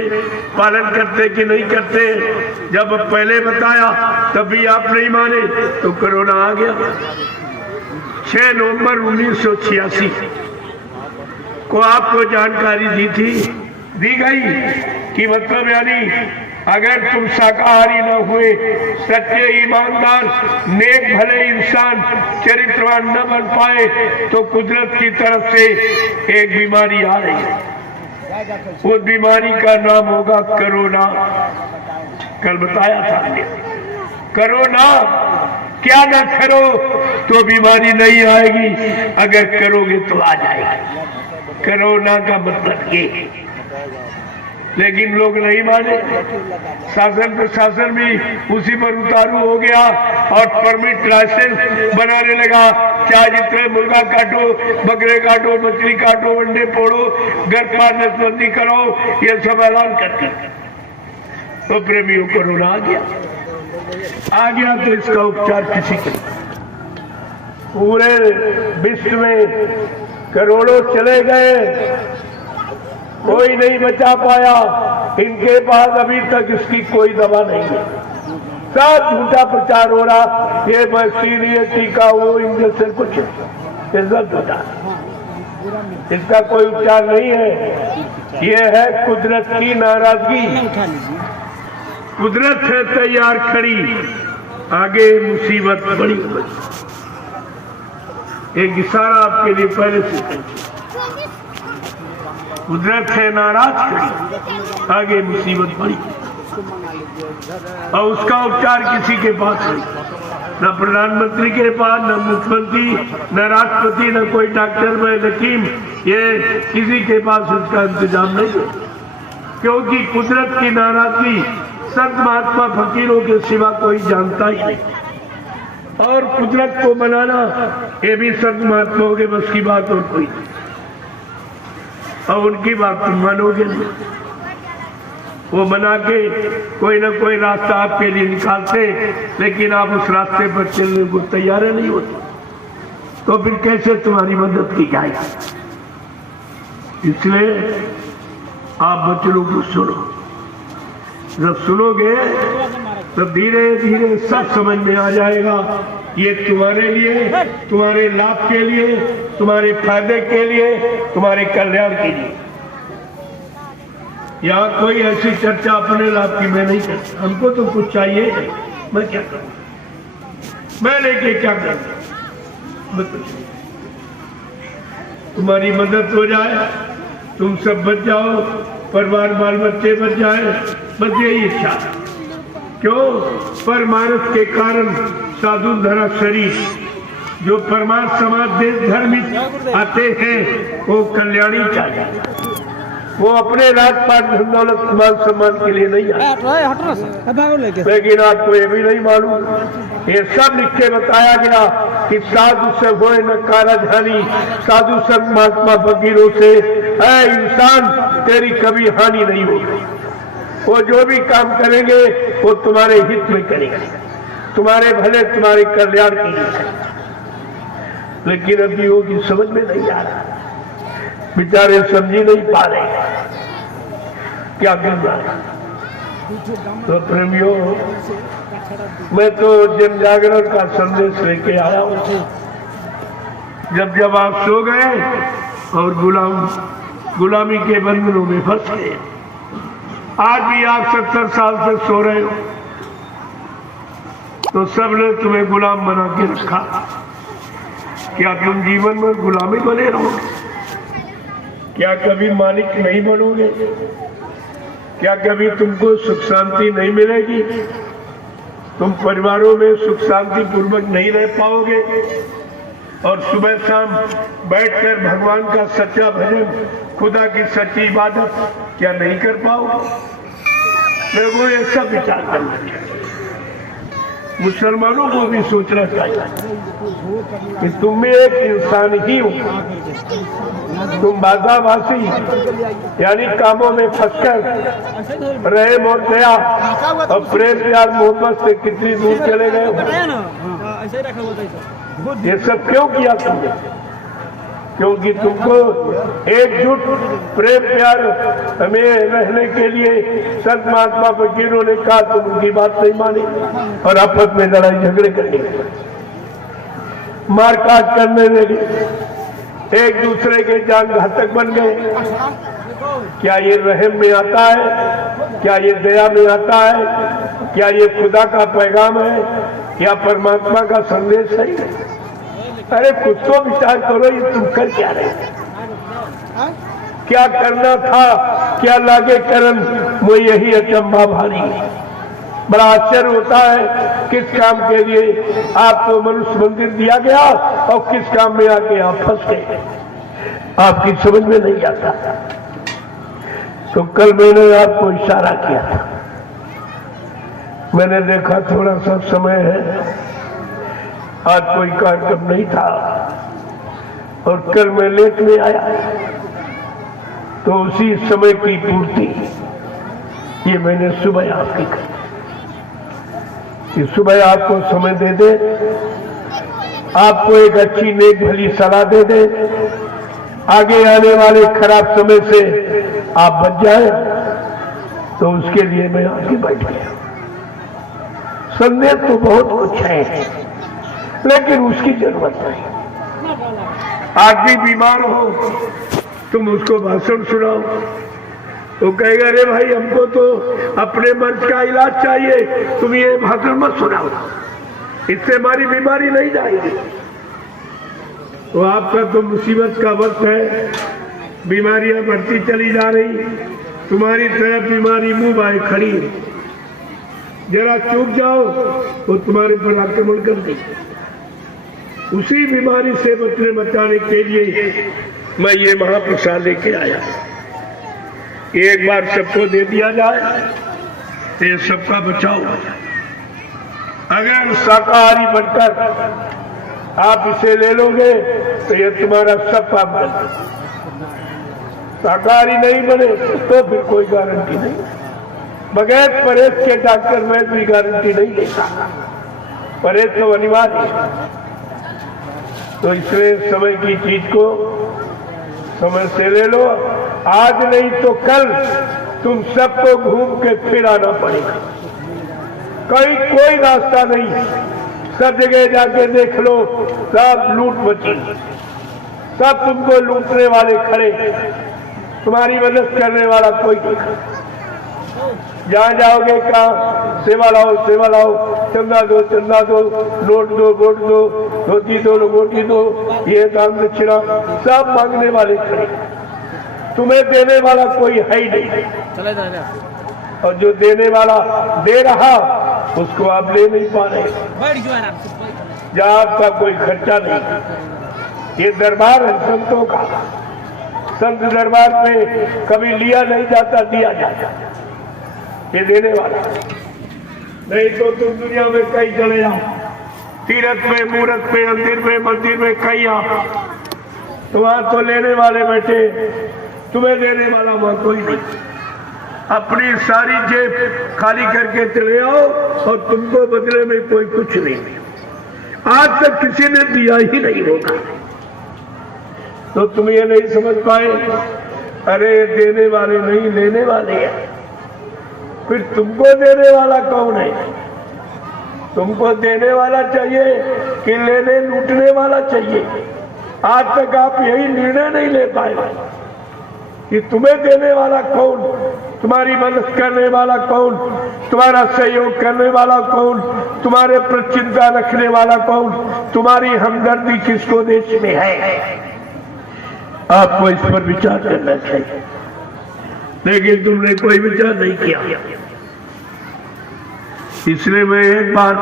पालन करते कि नहीं करते। जब पहले बताया तभी आप नहीं माने तो कोरोना आ गया। 6 नवंबर 1986 को आपको जानकारी दी गई कि मतलब यानी अगर तुम शाकाहारी न हुए, सच्चे ईमानदार नेक भले इंसान चरित्रवान न बन पाए तो कुदरत की तरफ से एक बीमारी आ रही है। उस बीमारी का नाम होगा कोरोना। कल बताया था कोरोना, क्या न करो तो बीमारी नहीं आएगी, अगर करोगे तो आ जाएगी। कोरोना का मतलब ये, लेकिन लोग नहीं माने। शासन प्रशासन भी उसी पर उतारू हो गया और परमिट लाइसेंस बनाने लगा। चाहे जितने मुर्गा काटो, बकरे काटो, मछली काटो, अंडे फोड़ो, घर पार नसबंदी करो, ये सब ऐलान करते। तो प्रेमियों कोरोना आ गया तो इसका उपचार किसी के, पूरे विश्व में करोड़ों चले गए, कोई नहीं बचा पाया। इनके पास अभी तक इसकी कोई दवा नहीं है। सब झूठा प्रचार हो रहा, ये वैक्सीन, ये टीका, वो इंजेक्शन, कुछ ये सब झूठा, इसका कोई उपचार नहीं है। ये है कुदरत की नाराजगी। कुदरत है तैयार खड़ी, आगे मुसीबत बड़ी। एक इशारा आपके लिए पहले से, कुदरत है नाराज खड़ी, आगे मुसीबत बड़ी, और उसका उपचार किसी के पास नहीं, न प्रधानमंत्री के पास, न मुख्यमंत्री, न राष्ट्रपति, न कोई डॉक्टर में हकीम, ये किसी के पास उसका इंतजाम नहीं है। क्योंकि कुदरत की नाराजगी संत महात्मा फकीरों के सिवा कोई जानता ही नहीं, और कुदरत को मनाना ये भी संत महात्माओं के बस की बात और कोई नहीं, और उनकी बात तुम मानोगे नहीं। वो बना के कोई ना कोई रास्ता आपके लिए निकालते, लेकिन आप उस रास्ते पर चलने को तैयार नहीं होते, तो फिर कैसे तुम्हारी मदद की जाएगी। इसलिए आप बच्चों को सुनो, जब सुनोगे तो धीरे धीरे सब समझ में आ जाएगा, ये तुम्हारे लिए, तुम्हारे लाभ के लिए, तुम्हारे फायदे के लिए, तुम्हारे कल्याण के लिए। यहाँ कोई ऐसी चर्चा अपने लाभ की मैं नहीं करता, हमको तो कुछ चाहिए, मैं क्या करूँ, मैं लेके क्या करूँ, तुम्हारी मदद हो जाए, तुम सब बच जाओ, परिवार बाल बच्चे बच जाए, बस यही इच्छा। क्यों? परमानस के कारण साधु धरा शरीर, जो परमार्थ समाज देश धर्म आते हैं वो कल्याणी चाहिए, वो अपने राजपाट धन दौलत मान सम्मान के लिए नहीं आते। लेकिन आपको ये भी नहीं मालूम, ये सब लिख के बताया गया कि साधु से होए न कारज, साधु सब महात्मा फकीरों से, ऐ इंसान तेरी कभी हानि नहीं होगी। वो जो भी काम करेंगे वो तुम्हारे हित में करेंगे, तुम्हारे भले, तुम्हारे कल्याण के लिए। लेकिन अभी वो की समझ में नहीं आ रहा, बेचारे समझी नहीं पा रहे क्या करना है। तो प्रेमियों, मैं तो जन जागरण का संदेश लेके आया हूं। जब आप सो गए और गुलामी के बंधनों में फंस गए, आज भी आप 70 साल से सो रहे हो, तो सबने तुम्हें गुलाम बना के रखा। क्या तुम जीवन में गुलामी बने रहोगे? क्या कभी मालिक नहीं बनोगे? क्या कभी तुमको सुख शांति नहीं मिलेगी? तुम परिवारों में सुख शांति पूर्वक नहीं रह पाओगे, और सुबह शाम बैठकर भगवान का सच्चा भजन, खुदा की सच्ची इबादत क्या नहीं कर पाओगे? लोगों ये सब विचार करना चाहिए। मुसलमानों को भी सोचना चाहिए कि तुम भी एक इंसान ही हो, तुम बाधाभासी यानी कामों में फंसकर रहे मोर गया, और प्रेम प्यार मोहब्बत से कितनी दूर चले गए। ये सब क्यों किया तुमने? क्योंकि तुमको एकजुट प्रेम प्यार हमें रहने के लिए संत महात्मा फकीरों ने कहा, तुम उनकी बात नहीं मानी और आपस में लड़ाई झगड़े करने, मारकाट करने लगे, एक दूसरे के जान घातक बन गए। क्या ये रहम में आता है? क्या ये दया में आता है? क्या ये खुदा का पैगाम है? क्या परमात्मा का संदेश है? अरे कुछ तो विचार करो, ये तुम कर क्या रहे? क्या करना था, क्या लागे करन, वो यही अचंभा भारी। बड़ा आश्चर्य होता है किस काम के लिए आपको मनुष्य मंदिर दिया गया और किस काम में आके आप फंस गए, आपकी समझ में नहीं आता। तो कल मैंने आपको इशारा किया था, मैंने देखा थोड़ा सा समय है, आज कोई कार्यक्रम नहीं था और कल मैं लेट में आया, तो उसी समय की पूर्ति ये मैंने सुबह आपकी करी कि सुबह आपको समय दे दे, आपको एक अच्छी नेक भली सलाह दे दे, आगे आने वाले खराब समय से आप बच जाए, तो उसके लिए मैं आगे बैठ गया। संदेश तो बहुत कुछ है, लेकिन उसकी जरूरत नहीं। आदमी बीमार हो, तुम उसको भाषण सुनाओ, वो कहेगा अरे भाई हमको तो अपने मर्ज का इलाज चाहिए, तुम ये भाषण मत सुनाओ, इससे हमारी बीमारी नहीं जाएगी। तो आपका तो मुसीबत का वक्त है, बीमारियां बढ़ती चली जा रही, तुम्हारी तरफ बीमारी मुंह बाए खड़ी है, जरा चुप जाओ वो तुम्हारे पर आक्रमण कर देगी। उसी बीमारी से बचाने के लिए मैं ये महाप्रसाद लेके आया। एक बार सबको दे दिया जाए तो ये सबका बचाव हो जाए। अगर शाकाहारी बनकर आप इसे ले लोगे तो ये तुम्हारा सब पाप बन जाए। शाकाहारी नहीं बने तो फिर कोई गारंटी नहीं, बगैर परहेज के डॉक्टर वैद्य भी गारंटी नहीं देता, परहेज तो अनिवार्य है। तो इसलिए समय की चीज को समय से ले लो, आज नहीं तो कल तुम सबको घूम के फिर आना पड़ेगा, कहीं कोई रास्ता नहीं, सब जगह जाके देख लो, सब लूट मची, सब तुमको लूटने वाले खड़े, तुम्हारी मदद करने वाला कोई नहीं। जहाँ जाओगे कहाँ सेवा लाओ, चंदा दो, नोट दो, धोती दो, रोटी दो, ये दान दक्षिणा, सब मांगने वाले खड़े, तुम्हें देने वाला कोई है ही नहीं। और जो देने वाला दे रहा उसको आप ले नहीं पा रहे, जहाँ आपका कोई खर्चा नहीं। ये दरबार है संतों का, संत दरबार में कभी लिया नहीं जाता, दिया जाता, ये देने वाला। नहीं तो तुम दुनिया में कहीं चले जाओ, तीर्थ में, मूर्त में, मंदिर में कहीं आओ, तो वहां तो लेने वाले बैठे, तुम्हें देने वाला वहां कोई नहीं। अपनी सारी जेब खाली करके चले आओ और तुमको बदले में कोई कुछ नहीं। आज तक किसी ने दिया ही नहीं होगा, तो तुम ये नहीं समझ पाए, अरे देने वाले नहीं लेने वाले हैं। फिर तुमको देने वाला कौन है? तुमको देने वाला चाहिए कि लेने लूटने वाला चाहिए? आज तक आप यही निर्णय नहीं ले पाए कि तुम्हें देने वाला कौन, तुम्हारी मदद करने वाला कौन, तुम्हारा सहयोग करने वाला कौन, तुम्हारे पर चिंता रखने वाला कौन, तुम्हारी हमदर्दी किसको देश में है। आपको इस पर विचार करना चाहिए, लेकिन तुमने कोई विचार नहीं किया। इसलिए मैं एक बार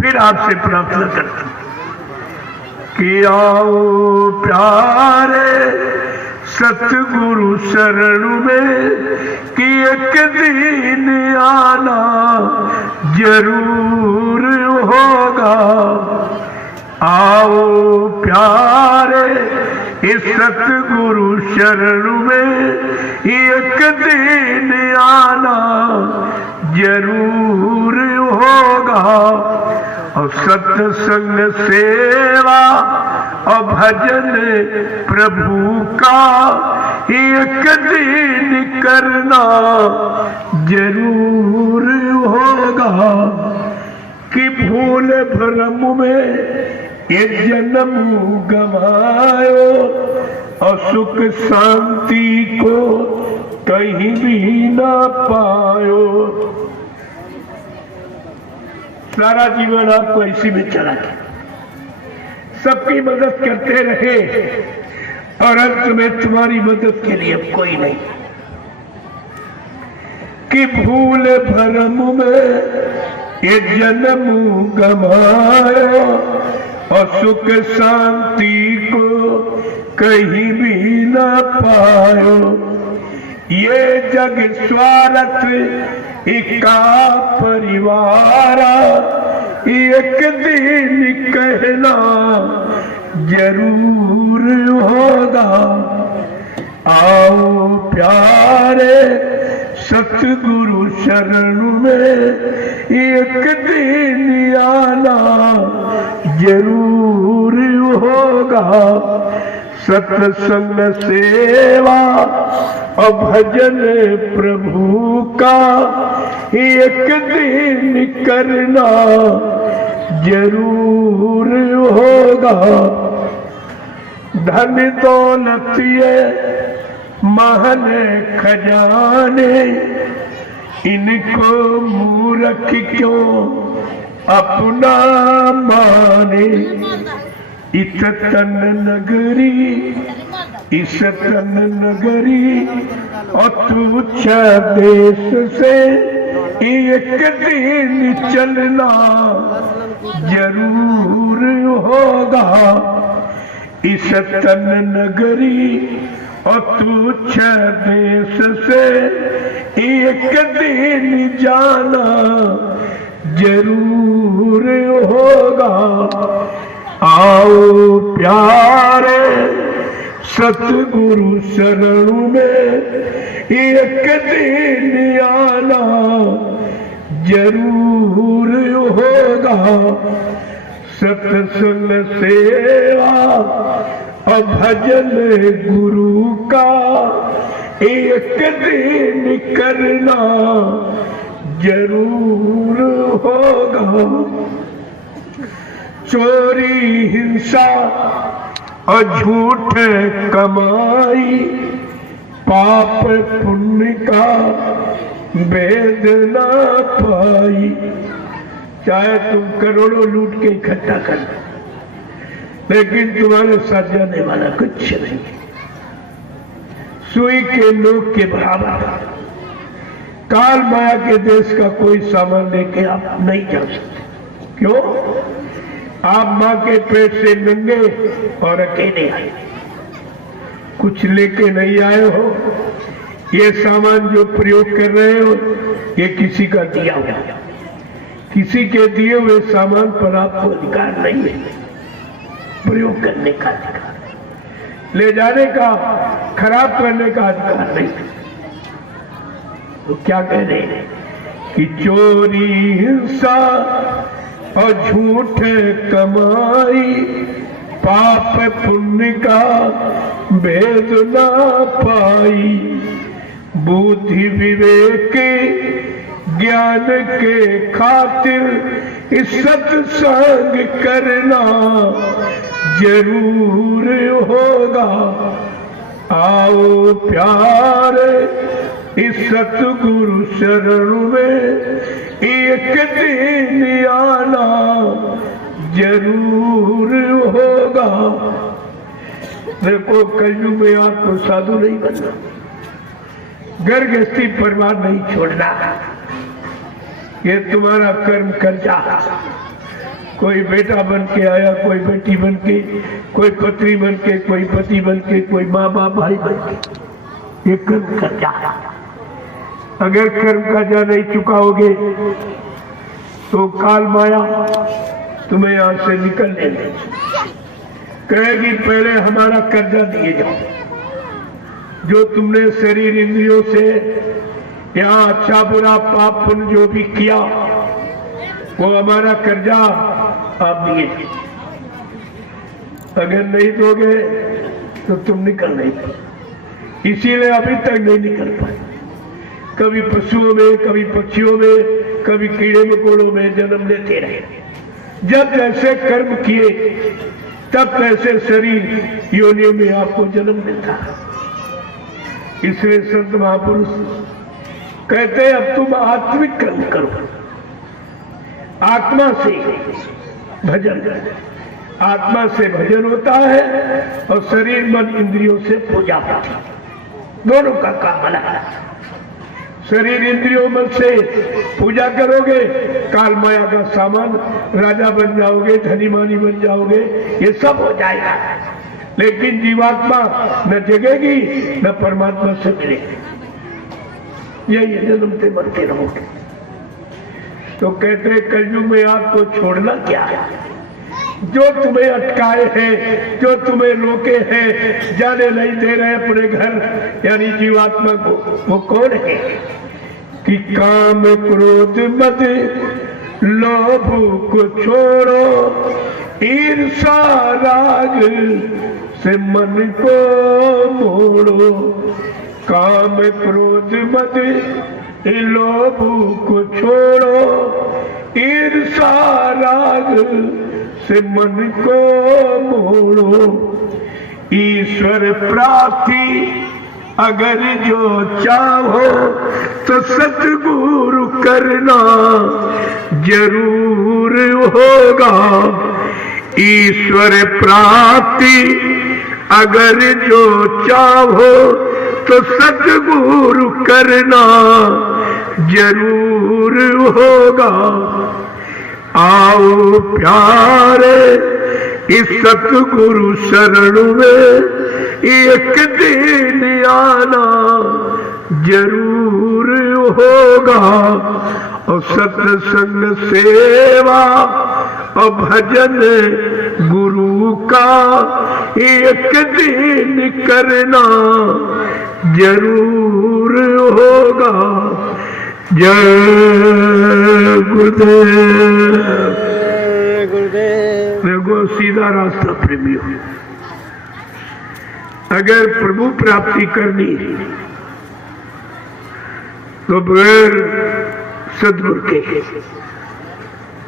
फिर आपसे प्रार्थना करता हूं कि आओ प्यारे सतगुरु शरण में, कि एक दिन आना जरूर होगा। आओ प्यारे इस सतगुरु शरण में, एक दिन आना जरूर होगा। और सत्संग सेवा और भजन प्रभु का एक दिन करना जरूर होगा। कि भूल भरम में ये जन्म गवायो और सुख शांति को कहीं भी ना पायो। सारा जीवन आपको इसी में चला गया, सबकी मदद करते रहे और अंत में तुम्हारी मदद के लिए कोई नहीं। कि भूल भरम में ये जन्म गवायो और सुख शांति को कहीं भी ना पायो। ये जग स्वार्थ इका परिवार, एक दिन कहना जरूर होगा। आओ प्यारे सतगुरु शरण में, एक दिन आना जरूर होगा। सत्संग सेवा और भजन प्रभु का एक दिन करना जरूर होगा। धन दौलत ये महल खजाने, इनको मूर्ख क्यों अपना माने। इस तन नगरी और तुच्छ देश से एक दिन चलना जरूर होगा। इस तन नगरी और तुच्छ देश से एक दिन जाना जरूर होगा। आओ प्यारे सतगुरु शरण में एक दिन आना जरूर होगा। सत्संग सेवा और भजन गुरु का एक दिन करना जरूर होगा। चोरी हिंसा और झूठ कमाई, पाप पुण्य का भेद ना पाई। चाहे तुम करोड़ों लूट के इकट्ठा कर लो, लेकिन तुम्हारे साथ जाने वाला कुछ नहीं। सुई के नोक के बराबर। काल माया के देश का कोई सामान लेके आप नहीं जा सकते। क्यों? आप माँ के पेट से नंगे और अकेले आए, कुछ लेके नहीं आए हो। ये सामान जो प्रयोग कर रहे हो ये किसी का दिया हुआ, किसी के दिए हुए सामान पर आपको अधिकार नहीं है। प्रयोग करने का अधिकार, ले जाने का, खराब करने का अधिकार नहीं। तो क्या कह रहे हैं कि चोरी हिंसा और झूठ कमाई, पाप पुण्य का भेद ना पाई। बुद्धि विवेक ज्ञान के खातिर इस सत्संग करना जरूर होगा। आओ प्यारे इस सतगुरु शरण में एक दिन आना जरूर होगा। देखो कलयुग में आपको साधु नहीं बनना, घर गृहस्थी परिवार नहीं छोड़ना। ये तुम्हारा कर्म कर्जा। कोई बेटा बन के आया, कोई बेटी बन के, कोई पत्नी बन के, कोई पति बन के, कोई माँ बाप भाई बन के। ये कर्म कर्जा। अगर कर्म कर्जा नहीं चुकाओगे तो काल माया तुम्हें यहां से निकलने देगी। कहेगी पहले हमारा कर्जा दिए जाओ। जो तुमने शरीर इंद्रियों से यहाँ अच्छा बुरा पाप पुण्य जो भी किया वो हमारा कर्जा आप दिए जाओ। अगर नहीं दोगे तो तुम निकल नहीं पाए। इसीलिए अभी तक नहीं निकल पाए। कभी पशुओं में, कभी पक्षियों में, कभी कीड़े मकोड़ों में जन्म लेते रहे। जब जैसे कर्म किए तब तैसे शरीर योनियों में आपको जन्म मिलता है। इसलिए संत महापुरुष कहते हैं अब तुम आत्मिक कर्म करो, आत्मा से भजन। आत्मा से भजन होता है और शरीर मन इंद्रियों से पूजा पाठ, दोनों का काम अलग है। शरीर इंद्रियों मन से पूजा करोगे, काल माया का सामान राजा बन जाओगे, धनी मानी बन जाओगे, ये सब हो जाएगा। लेकिन जीवात्मा न जगेगी न परमात्मा से मिलेगी। यही जन्मते मरते रहोगे। तो कहते कलयुग में आपको छोड़ना क्या है? जो तुम्हें अटकाए हैं, जो तुम्हें रोके हैं, जाने नहीं दे रहे अपने घर यानी जीवात्मा को, वो कौन है? कि काम क्रोध मद लोभ को छोड़ो, ईर्षा राग से मन को मोड़ो। काम क्रोध मद लोभ को छोड़ो, ईर्षा राग से मन को मोड़ो। ईश्वर प्राप्ति अगर जो चाहो तो सतगुरु करना जरूर होगा। ईश्वर प्राप्ति अगर जो चाहो तो सतगुरु करना जरूर होगा। आओ प्यारे इस सतगुरु शरण में एक दिन आना जरूर होगा। और सत्संग सेवा और भजन गुरु का एक दिन करना जरूर होगा। जय गुरुदेव। जय गुरुदेव। देखो सीधा रास्ता प्रेमियों, अगर प्रभु प्राप्ति करनी तो बगैर सदगुरु के।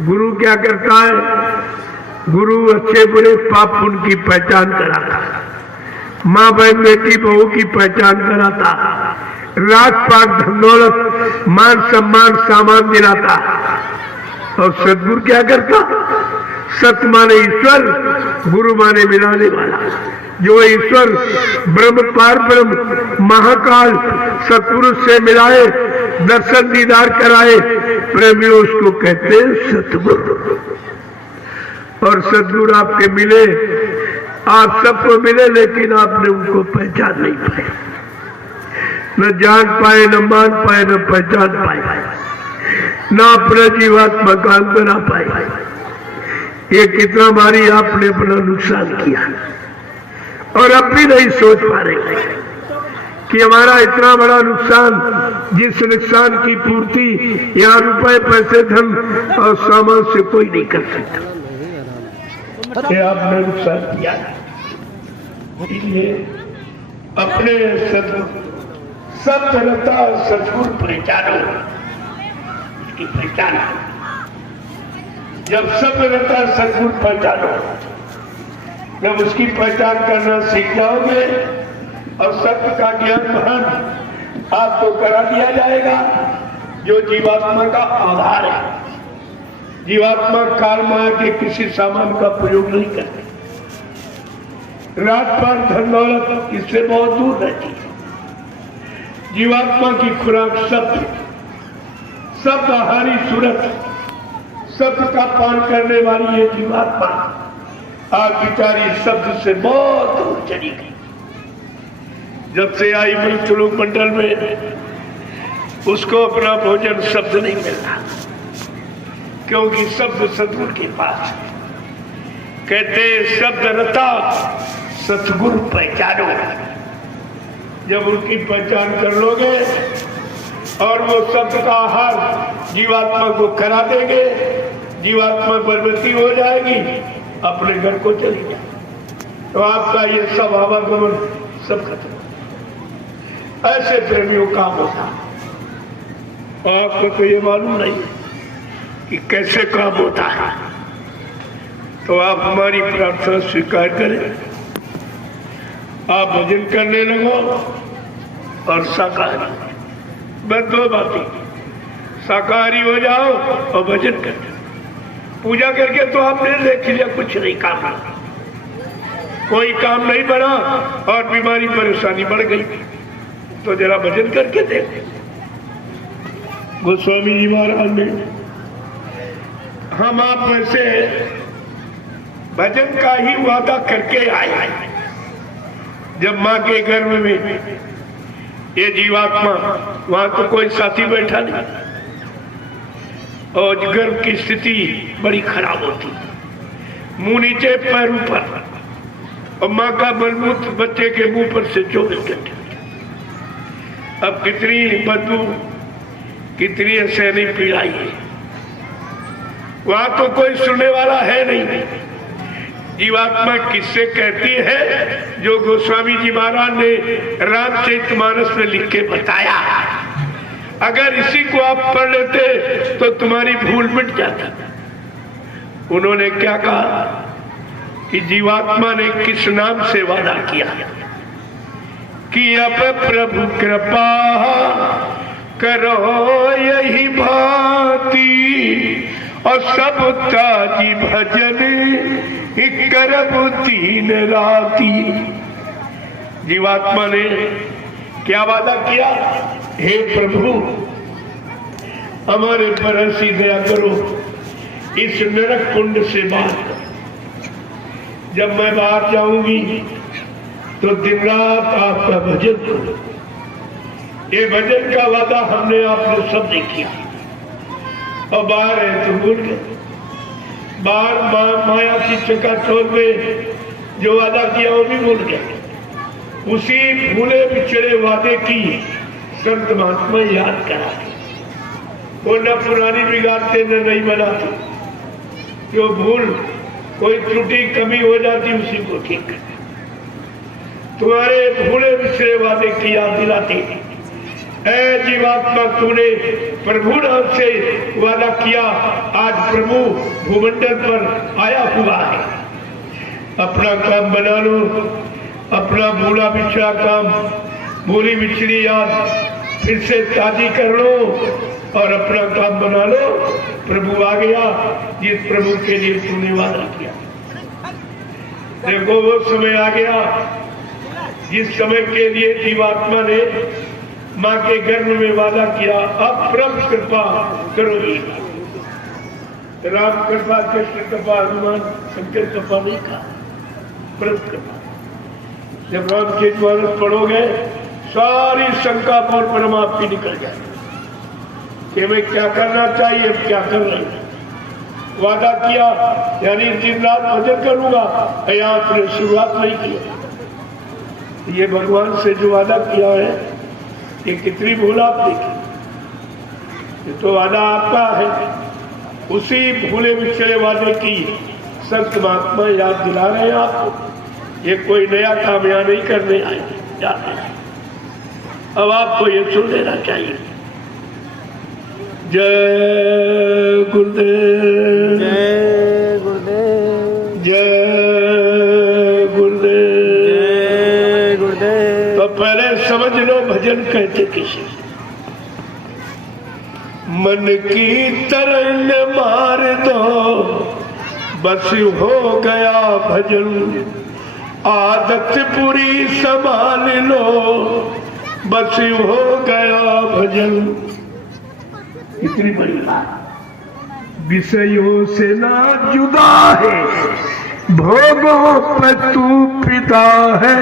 गुरु क्या करता है? गुरु अच्छे बुरे पाप उनकी पहचान कराता, माँ बहन बेटी बहू की पहचान कराता, राजपाट धन दौलत मान सम्मान सामान दिलाता। और सदगुरु क्या करता? सत्य माने ईश्वर, गुरु माने मिलाने वाला। जो ईश्वर ब्रह्म पार ब्रह्म महाकाल सतपुरुष से मिलाए, दर्शन दीदार कराए, प्रेमियों उसको कहते हैं सतगुरु। और सतगुरु आपके मिले, आप सबको मिले, लेकिन आपने उनको पहचान नहीं पाए, न जान पाए, न मान पाए, न पहचान पाए, न अपना जीवात्मा काम करा पाए। ये कितना बारी आपने अपना नुकसान किया और अब भी नहीं सोच पा रहे कि हमारा इतना बड़ा नुकसान, जिस नुकसान की पूर्ति यहाँ रुपए पैसे धन और सामान से कोई नहीं कर सकता। ये आपने नुकसान किया, इसलिए अपने सत्यता सदगुरु पहचानो, उसकी पहचान। जब सत्यता सदगुरु पहचानो, जब उसकी पहचान करना सीख जाओगे और सत्य का ज्ञान महान आपको करा दिया जाएगा, जो जीवात्मा का आधार है। जीवात्मा काल माया के किसी सामान का प्रयोग नहीं करते, राजपाट धन दौलत इससे बहुत दूर रहती है। जीवात्मा की खुराक सत्य, शब्द आहारी सूरत, सत्य का पान करने वाली ये जीवात्मा आज बिचारी शब्द से बहुत दूर चली गई। जब से आई मृत्युलोक मंडल में, उसको अपना भोजन शब्द नहीं मिलता, क्योंकि शब्द सतगुरु के पास है। कहते शब्द रता सतगुरु पहचानो। जब उनकी पहचान कर लोगे और वो शब्द का आहार जीवात्मा को करा देंगे, जीवात्मा बलवती हो जाएगी, अपने घर को चली जाए, तो आपका ये सब आवागमन सब खत्म। ऐसे प्रेमियों का होता, आपको तो ये मालूम नहीं कि कैसे काम होता है। तो आप हमारी प्रार्थना स्वीकार करें, आप भजन करने लगो और शाकाहारी, बस दो बातें, शाकाहारी हो जाओ और भजन कर। पूजा करके तो आपने देख लिया कुछ नहीं काम, कोई काम नहीं बना और बीमारी परेशानी बढ़ गई, तो जरा भजन करके देखो। गोस्वामी जी महाराज ने हम आप में से भजन का ही वादा करके आए। जब माँ के गर्भ में ये जीवात्मा, वहां तो कोई साथी बैठा नहीं, और गर्भ की स्थिति बड़ी खराब होती, मुंह नीचे पैर ऊपर, और माँ का बलमूत्र बच्चे के मुंह पर से 24 घंटे। अब कितनी बदबू, कितनी असहनीय पीड़ाई है, वहां तो कोई सुनने वाला है नहीं। जीवात्मा किससे कहती है? जो गोस्वामी जी महाराज ने रामचरितमानस में लिख के बताया। अगर इसी को आप पढ़ लेते तो तुम्हारी भूल मिट जाता। उन्होंने क्या कहा कि जीवात्मा ने किस नाम से वादा किया कि अब प्रभु कृपा करो यही भांति और सब ताजी भजन करब दिन राती। जीवात्मा ने क्या वादा किया? हे प्रभु हमारे पर ऐसी दया करो, इस नरक कुंड से बाहर करो। जब मैं बाहर जाऊंगी तो दिन रात आपका भजन करो। ये भजन का वादा हमने आपने सब ने किया और बाहर है तो भूल गए। बाहर माया की चकाचौंध में जो वादा किया वो भी भूल गए। उसी भूले बिछड़े वादे की संत महात्मा याद करा वो न पुरानी बिगाड़ते न नई बनाते। जो भूल कोई त्रुटि कमी हो जाती उसी को ठीक करते। तुम्हारे भूले बिछड़े वादे की याद दिलाते। ऐ जीवात्मा तूने प्रभु नाम से वादा किया, आज प्रभु भूमंडल पर आया हुआ है। अपना काम बना लो, अपना भूला बिछड़ा काम, भूली बिछड़ी याद फिर से ताजी कर लो और अपना काम बना लो। प्रभु आ गया जिस प्रभु के लिए तूने वादा किया। देखो वो समय आ गया जिस समय के लिए जीवात्मा ने माँ के गर्भ में वादा किया, अब प्रभु कृपा करोगी। राम कृपा, कृष्ण कृपा, हनुमान शंकर कृपा नहीं कहा, प्रभु कृपा। जब राम के द्वारा पढ़ोगे सारी शंका और भ्रम आपकी निकल जाए कि मैं क्या करना चाहिए, अब क्या कर रहे हैं। वादा किया यानी दिन रात भजन करूंगा, यहाँ आपने शुरुआत नहीं किया। ये भगवान से जो वादा किया है ये कितनी भूल आप देखी। ये तो वादा आपका है। उसी भूले बिछड़े वादे की संत महात्मा याद दिला रहे हैं आपको। ये कोई नया काम यहाँ नहीं करने आए, अब आपको ये सुन लेना चाहिए। जय गुरुदेव, जय गुरुदेव, जय गुरुदेव, जय गुरुदेव। तो पहले समझ लो भजन कहते किसे। मन की तरंग मार दो बस हो गया भजन, आदत पूरी संभाल लो बस हो गया भजन। इतनी बड़ी बात। विषयों से ना जुदा है, भोगों पर तू फिदा है,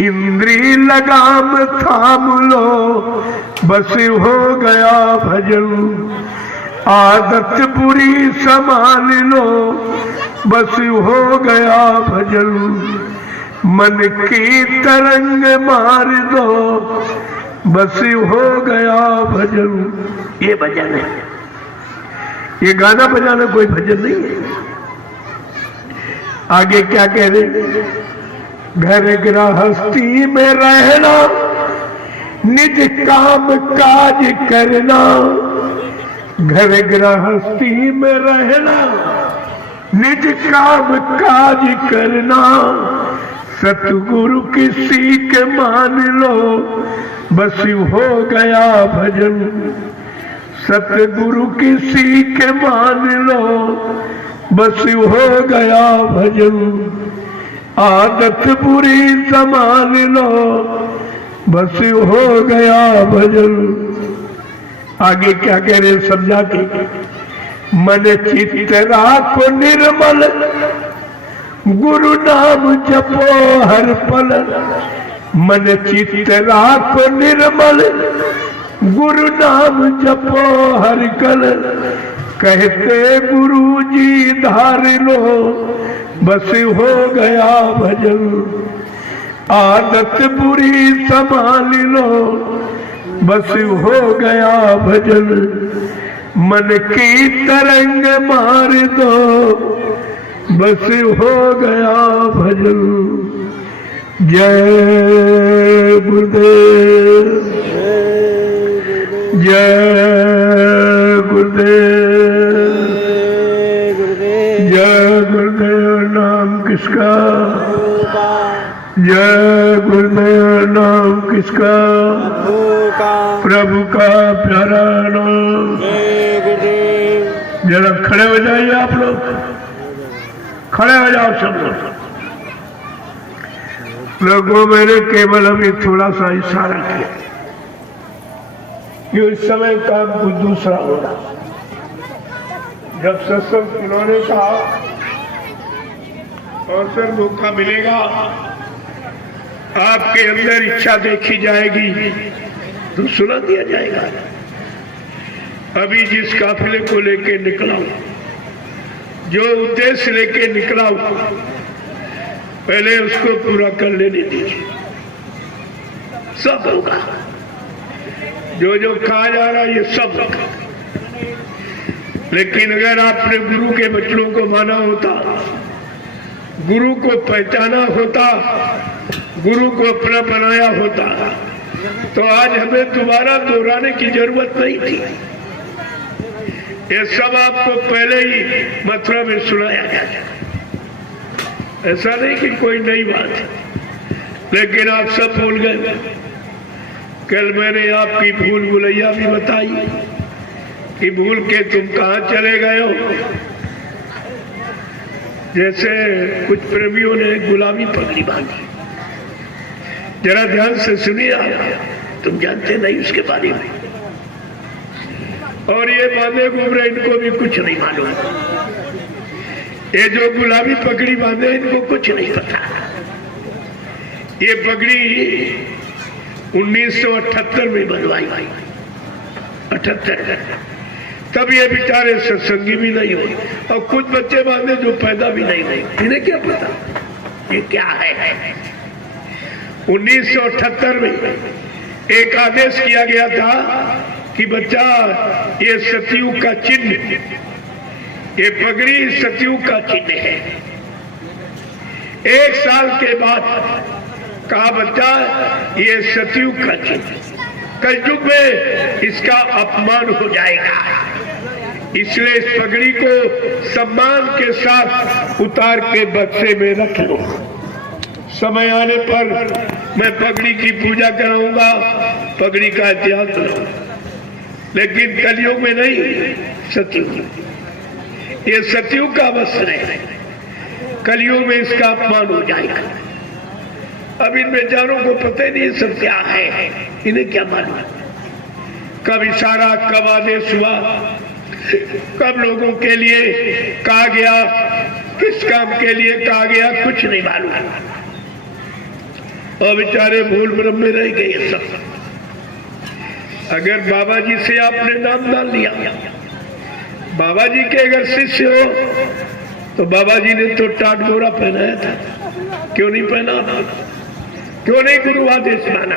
इंद्री लगाम थाम लो बस हो गया भजन, आदत बुरी संभाल लो बस हो गया भजन, मन की तरंग मार दो बस हो गया भजन। ये भजन है, ये गाना बजाना कोई भजन नहीं है। आगे क्या कह रहे? घर गृहस्थी में रहना, निज काम काज करना, घर गृहस्थी में रहना, निज काम काज करना, सतगुरु की सीख मान लो बस हो गया भजन, सतगुरु की सीख मान लो बस हो गया भजन, आदत बुरी संभाल लो बस हो गया भजन। आगे क्या कह रहे समझा के? मन चित्त राखो निर्मल, गुरु नाम जपो हर पल, मन चित्त राखो निर्मल, गुरु नाम जपो हर कल, कहते गुरु जी धार लो बस हो गया भजन, आदत बुरी संभाल लो बस हो गया भजन, मन की तरंग मार दो बस हो गया भजन। जय गुरुदेव, जय गुरुदेव। जय गुरुदेव, जय गुरुदेव। जय गुरुदेव। नाम किसका? का जय गुरुदेव। नाम किसका? का प्रभु का प्यारा नाम। जय गुरुदेव। जरा खड़े हो जाइए आप लोग, खड़े हो जाओ सब लोगों। मैंने केवल अभी थोड़ा सा इशारा किया कि उस समय काम कुछ दूसरा होगा। जब सत्संग उन्होंने कहा अवसर मौका मिलेगा, आपके अंदर इच्छा देखी जाएगी तो सुना दिया जाएगा। अभी जिस काफिले को लेके निकला हूं, जो उद्देश्य लेके निकला हूं, पहले उसको पूरा कर लेने दीजिए। सब होगा, जो जो कहा जा रहा है ये सब होगा। लेकिन अगर आपने गुरु के वचनों को माना होता, गुरु को पहचाना होता, गुरु को अपना बनाया होता, तो आज हमें दोबारा दोहराने की जरूरत नहीं थी। ये सब आपको पहले ही मथुरा में सुनाया गया। ऐसा नहीं कि कोई नई बात है, लेकिन आप सब भूल गए। कल मैंने आपकी भूल भुलैया भी बताई कि भूल के तुम कहां चले गए हो। जैसे कुछ प्रेमियों ने गुलाबी पगड़ी बांधी। जरा ध्यान से सुनिए आप, तुम जानते नहीं उसके बारे में। और ये बांधे घूम रहे, इनको भी कुछ नहीं मालूम। ये जो गुलाबी पगड़ी बांधे, इनको कुछ नहीं पता। ये पगड़ी 1978 में बंधवाई भाई, 78। तब ये बेचारे सत्संगी भी नहीं हुए, और कुछ बच्चे बांधे जो पैदा भी नहीं हुए। इन्हें क्या पता ये क्या है। 1978 में एक आदेश किया गया था कि बच्चा, ये सतयुग का चिन्ह, ये पगड़ी सतयुग का चिन्ह है। 1 साल के बाद कहा बच्चा, ये सतयुग का चिन्ह, कलयुग में इसका अपमान हो जाएगा, इसलिए इस पगड़ी को सम्मान के साथ उतार के बक्से में रख लो। समय आने पर मैं पगड़ी की पूजा कराऊंगा, पगड़ी का इतिहास लो, लेकिन कलयुग में नहीं, सतयुग। ये सतयुग का वस्त्र है, कलयुग में इसका अपमान हो जाएगा। अब इन बेचारों को पता ही नहीं सब क्या है, इन्हें क्या मालूम कब इशारा, कब आदेश हुआ, कब लोगों के लिए कहा गया, किस काम के लिए कहा गया, कुछ नहीं मालूम। और बेचारे भूल भ्रम में रह गए सब। अगर बाबा जी से आपने नाम डाल लिया, बाबा जी के अगर शिष्य हो, तो बाबा जी ने तो टाट बोरा पहनाया था, क्यों नहीं पहना? क्यों नहीं गुरु आदेश माना?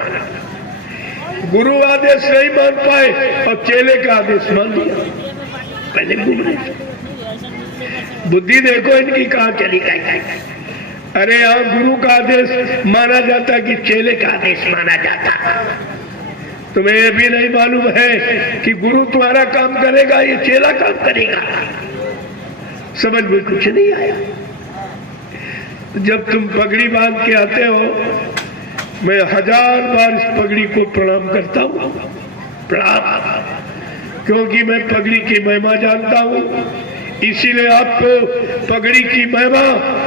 गुरु आदेश नहीं मान पाए और चेले का आदेश मान लिया। पहले गुरु, बुद्धि देखो इनकी कहां चली गई। अरे यहाँ गुरु का आदेश माना जाता कि चेले का आदेश माना जाता। तुम्हें यह भी नहीं मालूम है कि गुरु तुम्हारा काम करेगा, ये चेला काम करेगा। समझ में कुछ नहीं आया। जब तुम पगड़ी बांध के आते हो, मैं 1000 बार इस पगड़ी को प्रणाम करता हूँ। प्रणाम, क्योंकि मैं पगड़ी की महिमा जानता हूँ, इसीलिए आपको पगड़ी की महिमा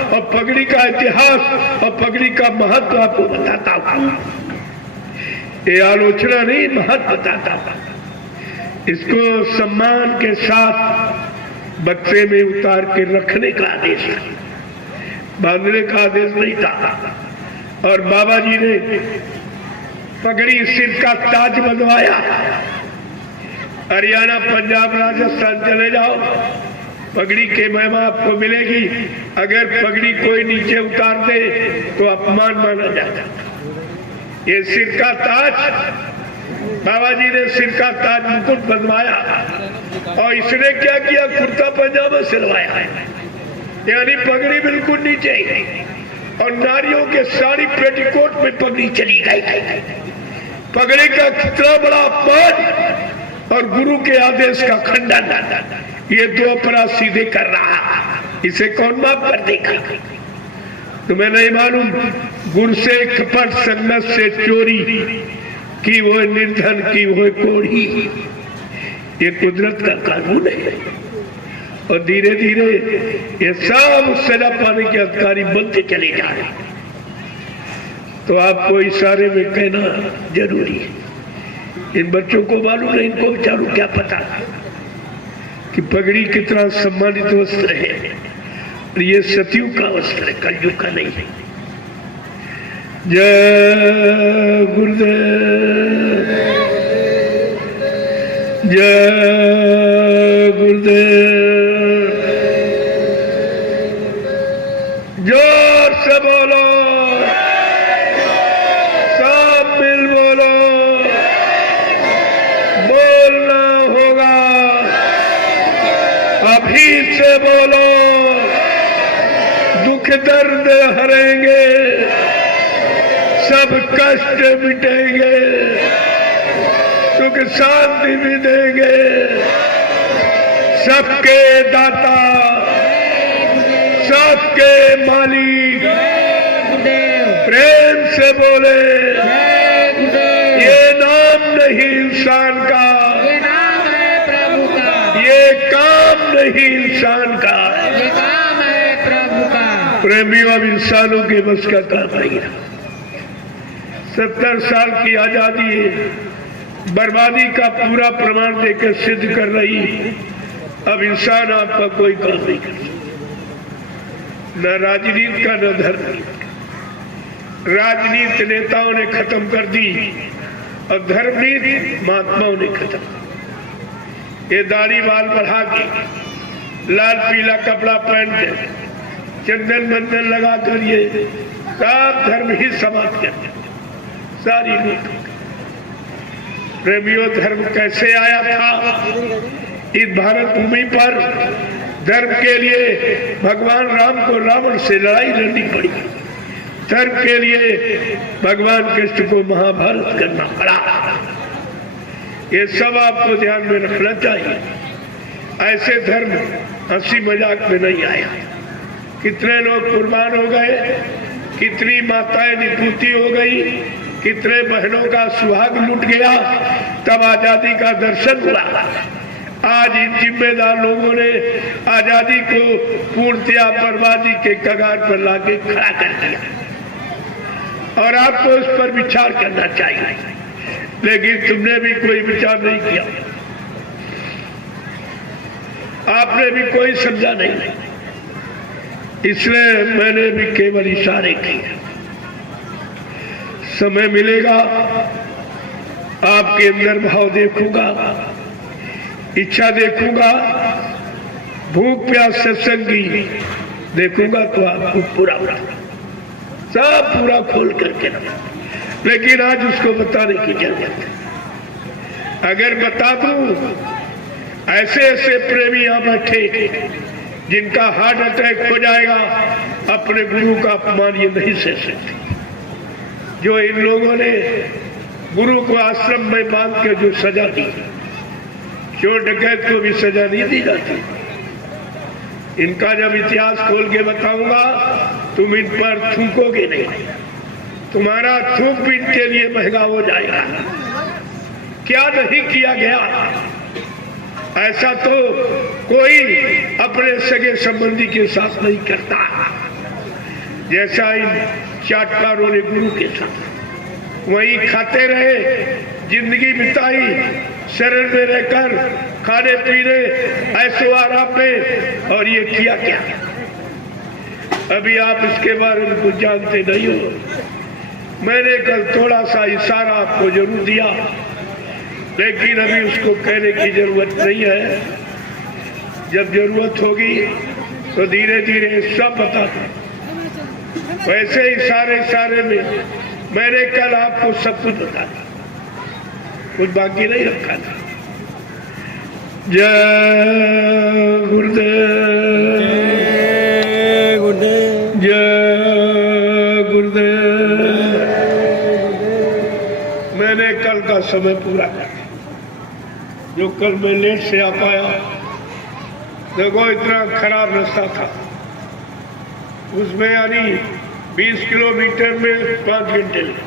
और पगड़ी का इतिहास और पगड़ी का महत्व आपको बताता हूँ। ये आलोचना नहीं, महत्व बताता हूँ। इसको सम्मान के साथ बक्से में उतार के रखने का आदेश था, बांधने का आदेश नहीं था। और बाबा जी ने पगड़ी सिर का ताज बंधवाया। हरियाणा, पंजाब, राजस्थान चले जाओ, पगड़ी की महिमा आपको मिलेगी। अगर पगड़ी कोई नीचे उतार दे तो अपमान माना जाता। ये सिर का ताज, बाबा जी ने सिर का ताज मुकुट बंधवाया, और इसने क्या किया, कुर्ता पजामा सिलवाया, यानी पगड़ी बिल्कुल नीचे, और नारियों के साड़ी पेटीकोट में पगड़ी चली गई। पगड़ी का कितना बड़ा अपमान और गुरु के आदेश का खंडन, ये दो अपराध सीधे कर रहा, इसे कौन माफ कर देगा? तुम्हें नहीं मालूम गुरु से कपट संगत से चोरी की वो निर्धन की वो कोढ़ी, ये कुदरत का कानून है। और धीरे धीरे ये सब सजा पाने के अधिकारी बनते चले जा रहे हैं। तो आपको इशारे में कहना जरूरी है। इन बच्चों को मालूम नहीं, इनको बेचारों क्या पता कि पगड़ी कितना सम्मानित वस्त्र है, और ये सतयुग का वस्त्र है, कलयुग का नहीं है। जय गुरुदेव, जय गुरुदेव, जोर से बोलो, सब मिल बोलो, बोलना होगा, अभी से बोलो, दुख दर्द हरेंगे, सब कष्ट मिटेंगे, सुख शांति भी देंगे, सबके दाता, सबके मालिक, प्रेम से बोले, ये नाम नहीं इंसान का, ये नाम है प्रभु का, ये काम नहीं इंसान का, ये काम है प्रभु का। प्रेमियों अब इंसानों के बस का काम नहीं रहा। 70 साल की आजादी बर्बादी का पूरा प्रमाण देकर सिद्ध कर रही, अब इंसान आपका कोई काम नहीं कर सकता, न राजनीति का न धर्म। राजनीति नेताओं ने खत्म कर दी और धर्मनीति महात्माओं ने खत्म। ये दाढ़ी बाल बढ़ा के, लाल पीला कपड़ा पहन के, चंदन बंदन लगाकर ये सब धर्म ही समाप्त कर दिया, सारी लूट। प्रेमियों, धर्म कैसे आया था इस भारत भूमि पर? धर्म के लिए भगवान राम को रावण से लड़ाई लड़नी पड़ी, धर्म के लिए भगवान कृष्ण को महाभारत करना पड़ा। ये सब आपको ध्यान में रखना चाहिए। ऐसे धर्म हंसी मजाक में नहीं आया। कितने लोग कुर्बान हो गए, कितनी माताएं निपुती हो गई, कितने बहनों का सुहाग लूट गया, तब आजादी का दर्शन हुआ। आज इन जिम्मेदार लोगों ने आजादी को पूर्णतया बर्बादी के कगार पर लाके खड़ा कर दिया, और आपको इस पर विचार करना चाहिए, लेकिन तुमने भी कोई विचार नहीं किया, आपने भी कोई समझा नहीं, इसलिए मैंने भी केवल इशारे किए। समय मिलेगा, आपके अंदर भाव देखूंगा, इच्छा देखूंगा, भूख प्यास सत्संगी देखूंगा, तो आपको पूरा सब पूरा खोल करके रखा। लेकिन आज उसको बताने की जरूरत है। अगर बता दूं, ऐसे ऐसे प्रेमी यहां बैठे जिनका हार्ट अटैक हो जाएगा, अपने गुरु का अपमान ये नहीं सह सकते। जो इन लोगों ने गुरु को आश्रम में बांध के जो सजा दी, चोर डकैत को भी सजा नहीं दी जाती। इनका जब इतिहास खोल के बताऊंगा, तुम इन पर थूकोगे नहीं, तुम्हारा थूक भी इनके लिए महंगा हो जाएगा। क्या नहीं किया गया, ऐसा तो कोई अपने सगे संबंधी के साथ नहीं करता, जैसा इन चाटकारों ने गुरु के साथ। वही खाते रहे, जिंदगी बिताई, शरण में रहकर खाने पीने ऐसो आराम में, और ये किया क्या? अभी आप इसके बारे में कुछ जानते नहीं हो। मैंने कल थोड़ा सा इशारा आपको जरूर दिया, लेकिन अभी उसको कहने की जरूरत नहीं है। जब जरूरत होगी तो धीरे धीरे सब बता दूं। वैसे इशारे में मैंने कल आपको सब कुछ बता दिया, कुछ बाकी नहीं रखा था। जय गुरुदेव, जय गुरुदेव, जय गुरुदेव। मैंने कल का समय पूरा कर दिया। जो कल मैं लेट से आ पाया। देखो इतना खराब रास्ता था, उसमें यानी 20 किलोमीटर में 5 घंटे लगे,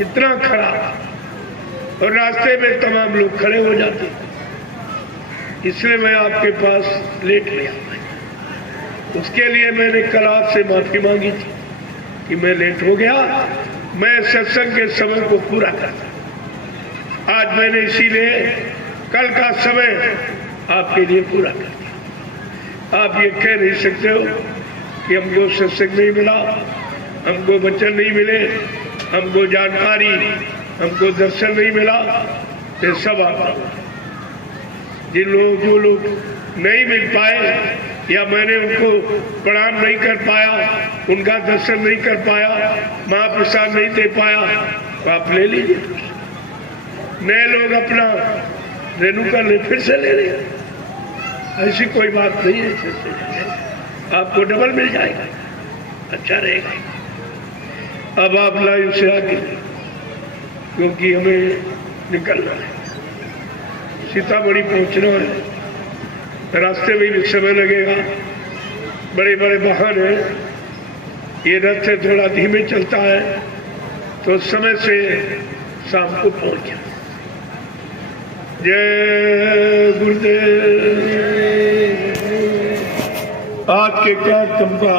इतना खराब, और रास्ते में तमाम लोग खड़े हो जाते, इसलिए मैं आपके पास लेट में आ पाया। उसके लिए मैंने कल आपसे माफी मांगी थी कि मैं लेट हो गया, मैं सत्संग के समय को पूरा करता। आज मैंने इसीलिए कल का समय आपके लिए पूरा कर दिया। आप ये कह नहीं सकते हो कि हमको सत्संग नहीं मिला, हमको वचन नहीं मिले, हमको जानकारी, हमको दर्शन नहीं मिला। ये सब आपका, जो लोग नहीं मिल पाए या मैंने उनको प्रणाम नहीं कर पाया, उनका दर्शन नहीं कर पाया, महाप्रसाद नहीं दे पाया, तो आप ले लीजिए। नए लोग अपना रेणुका ले फिर से ले लिया, ऐसी कोई बात नहीं है। फिर से आपको डबल मिल जाएगा, अच्छा रहेगा। अब आप लाइन से आगे, क्योंकि हमें निकलना है, सीतामढ़ी पहुंचना है, रास्ते में भी समय लगेगा, बड़े बड़े वाहन हैं, ये रथ से थोड़ा धीमे चलता है, तो समय से शाम को पहुंच जाए। जय गुरुदेव। आज के कार्यक्रम का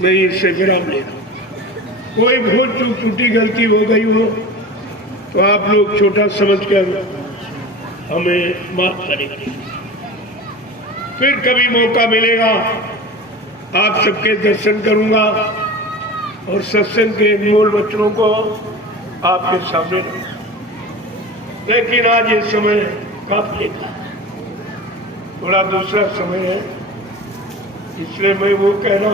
मैं इससे विराम ले रहा हूं। कोई भूल चूक टूटी गलती हो गई हो तो आप लोग छोटा समझकर हमें माफ करेंगे। फिर कभी मौका मिलेगा आप सबके दर्शन करूंगा और सत्संग के अनमोल वचनों को आपके सामने रखूंगा। लेकिन आज ये समय काफी लेगा, थोड़ा दूसरा समय है, इसलिए मैं वो कहना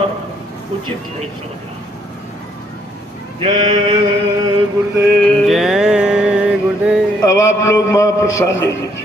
उचित नहीं समझा। जय गुरुदेव। जय गुरुदेव। अब आप लोग महाप्रसाद ले लीजिए।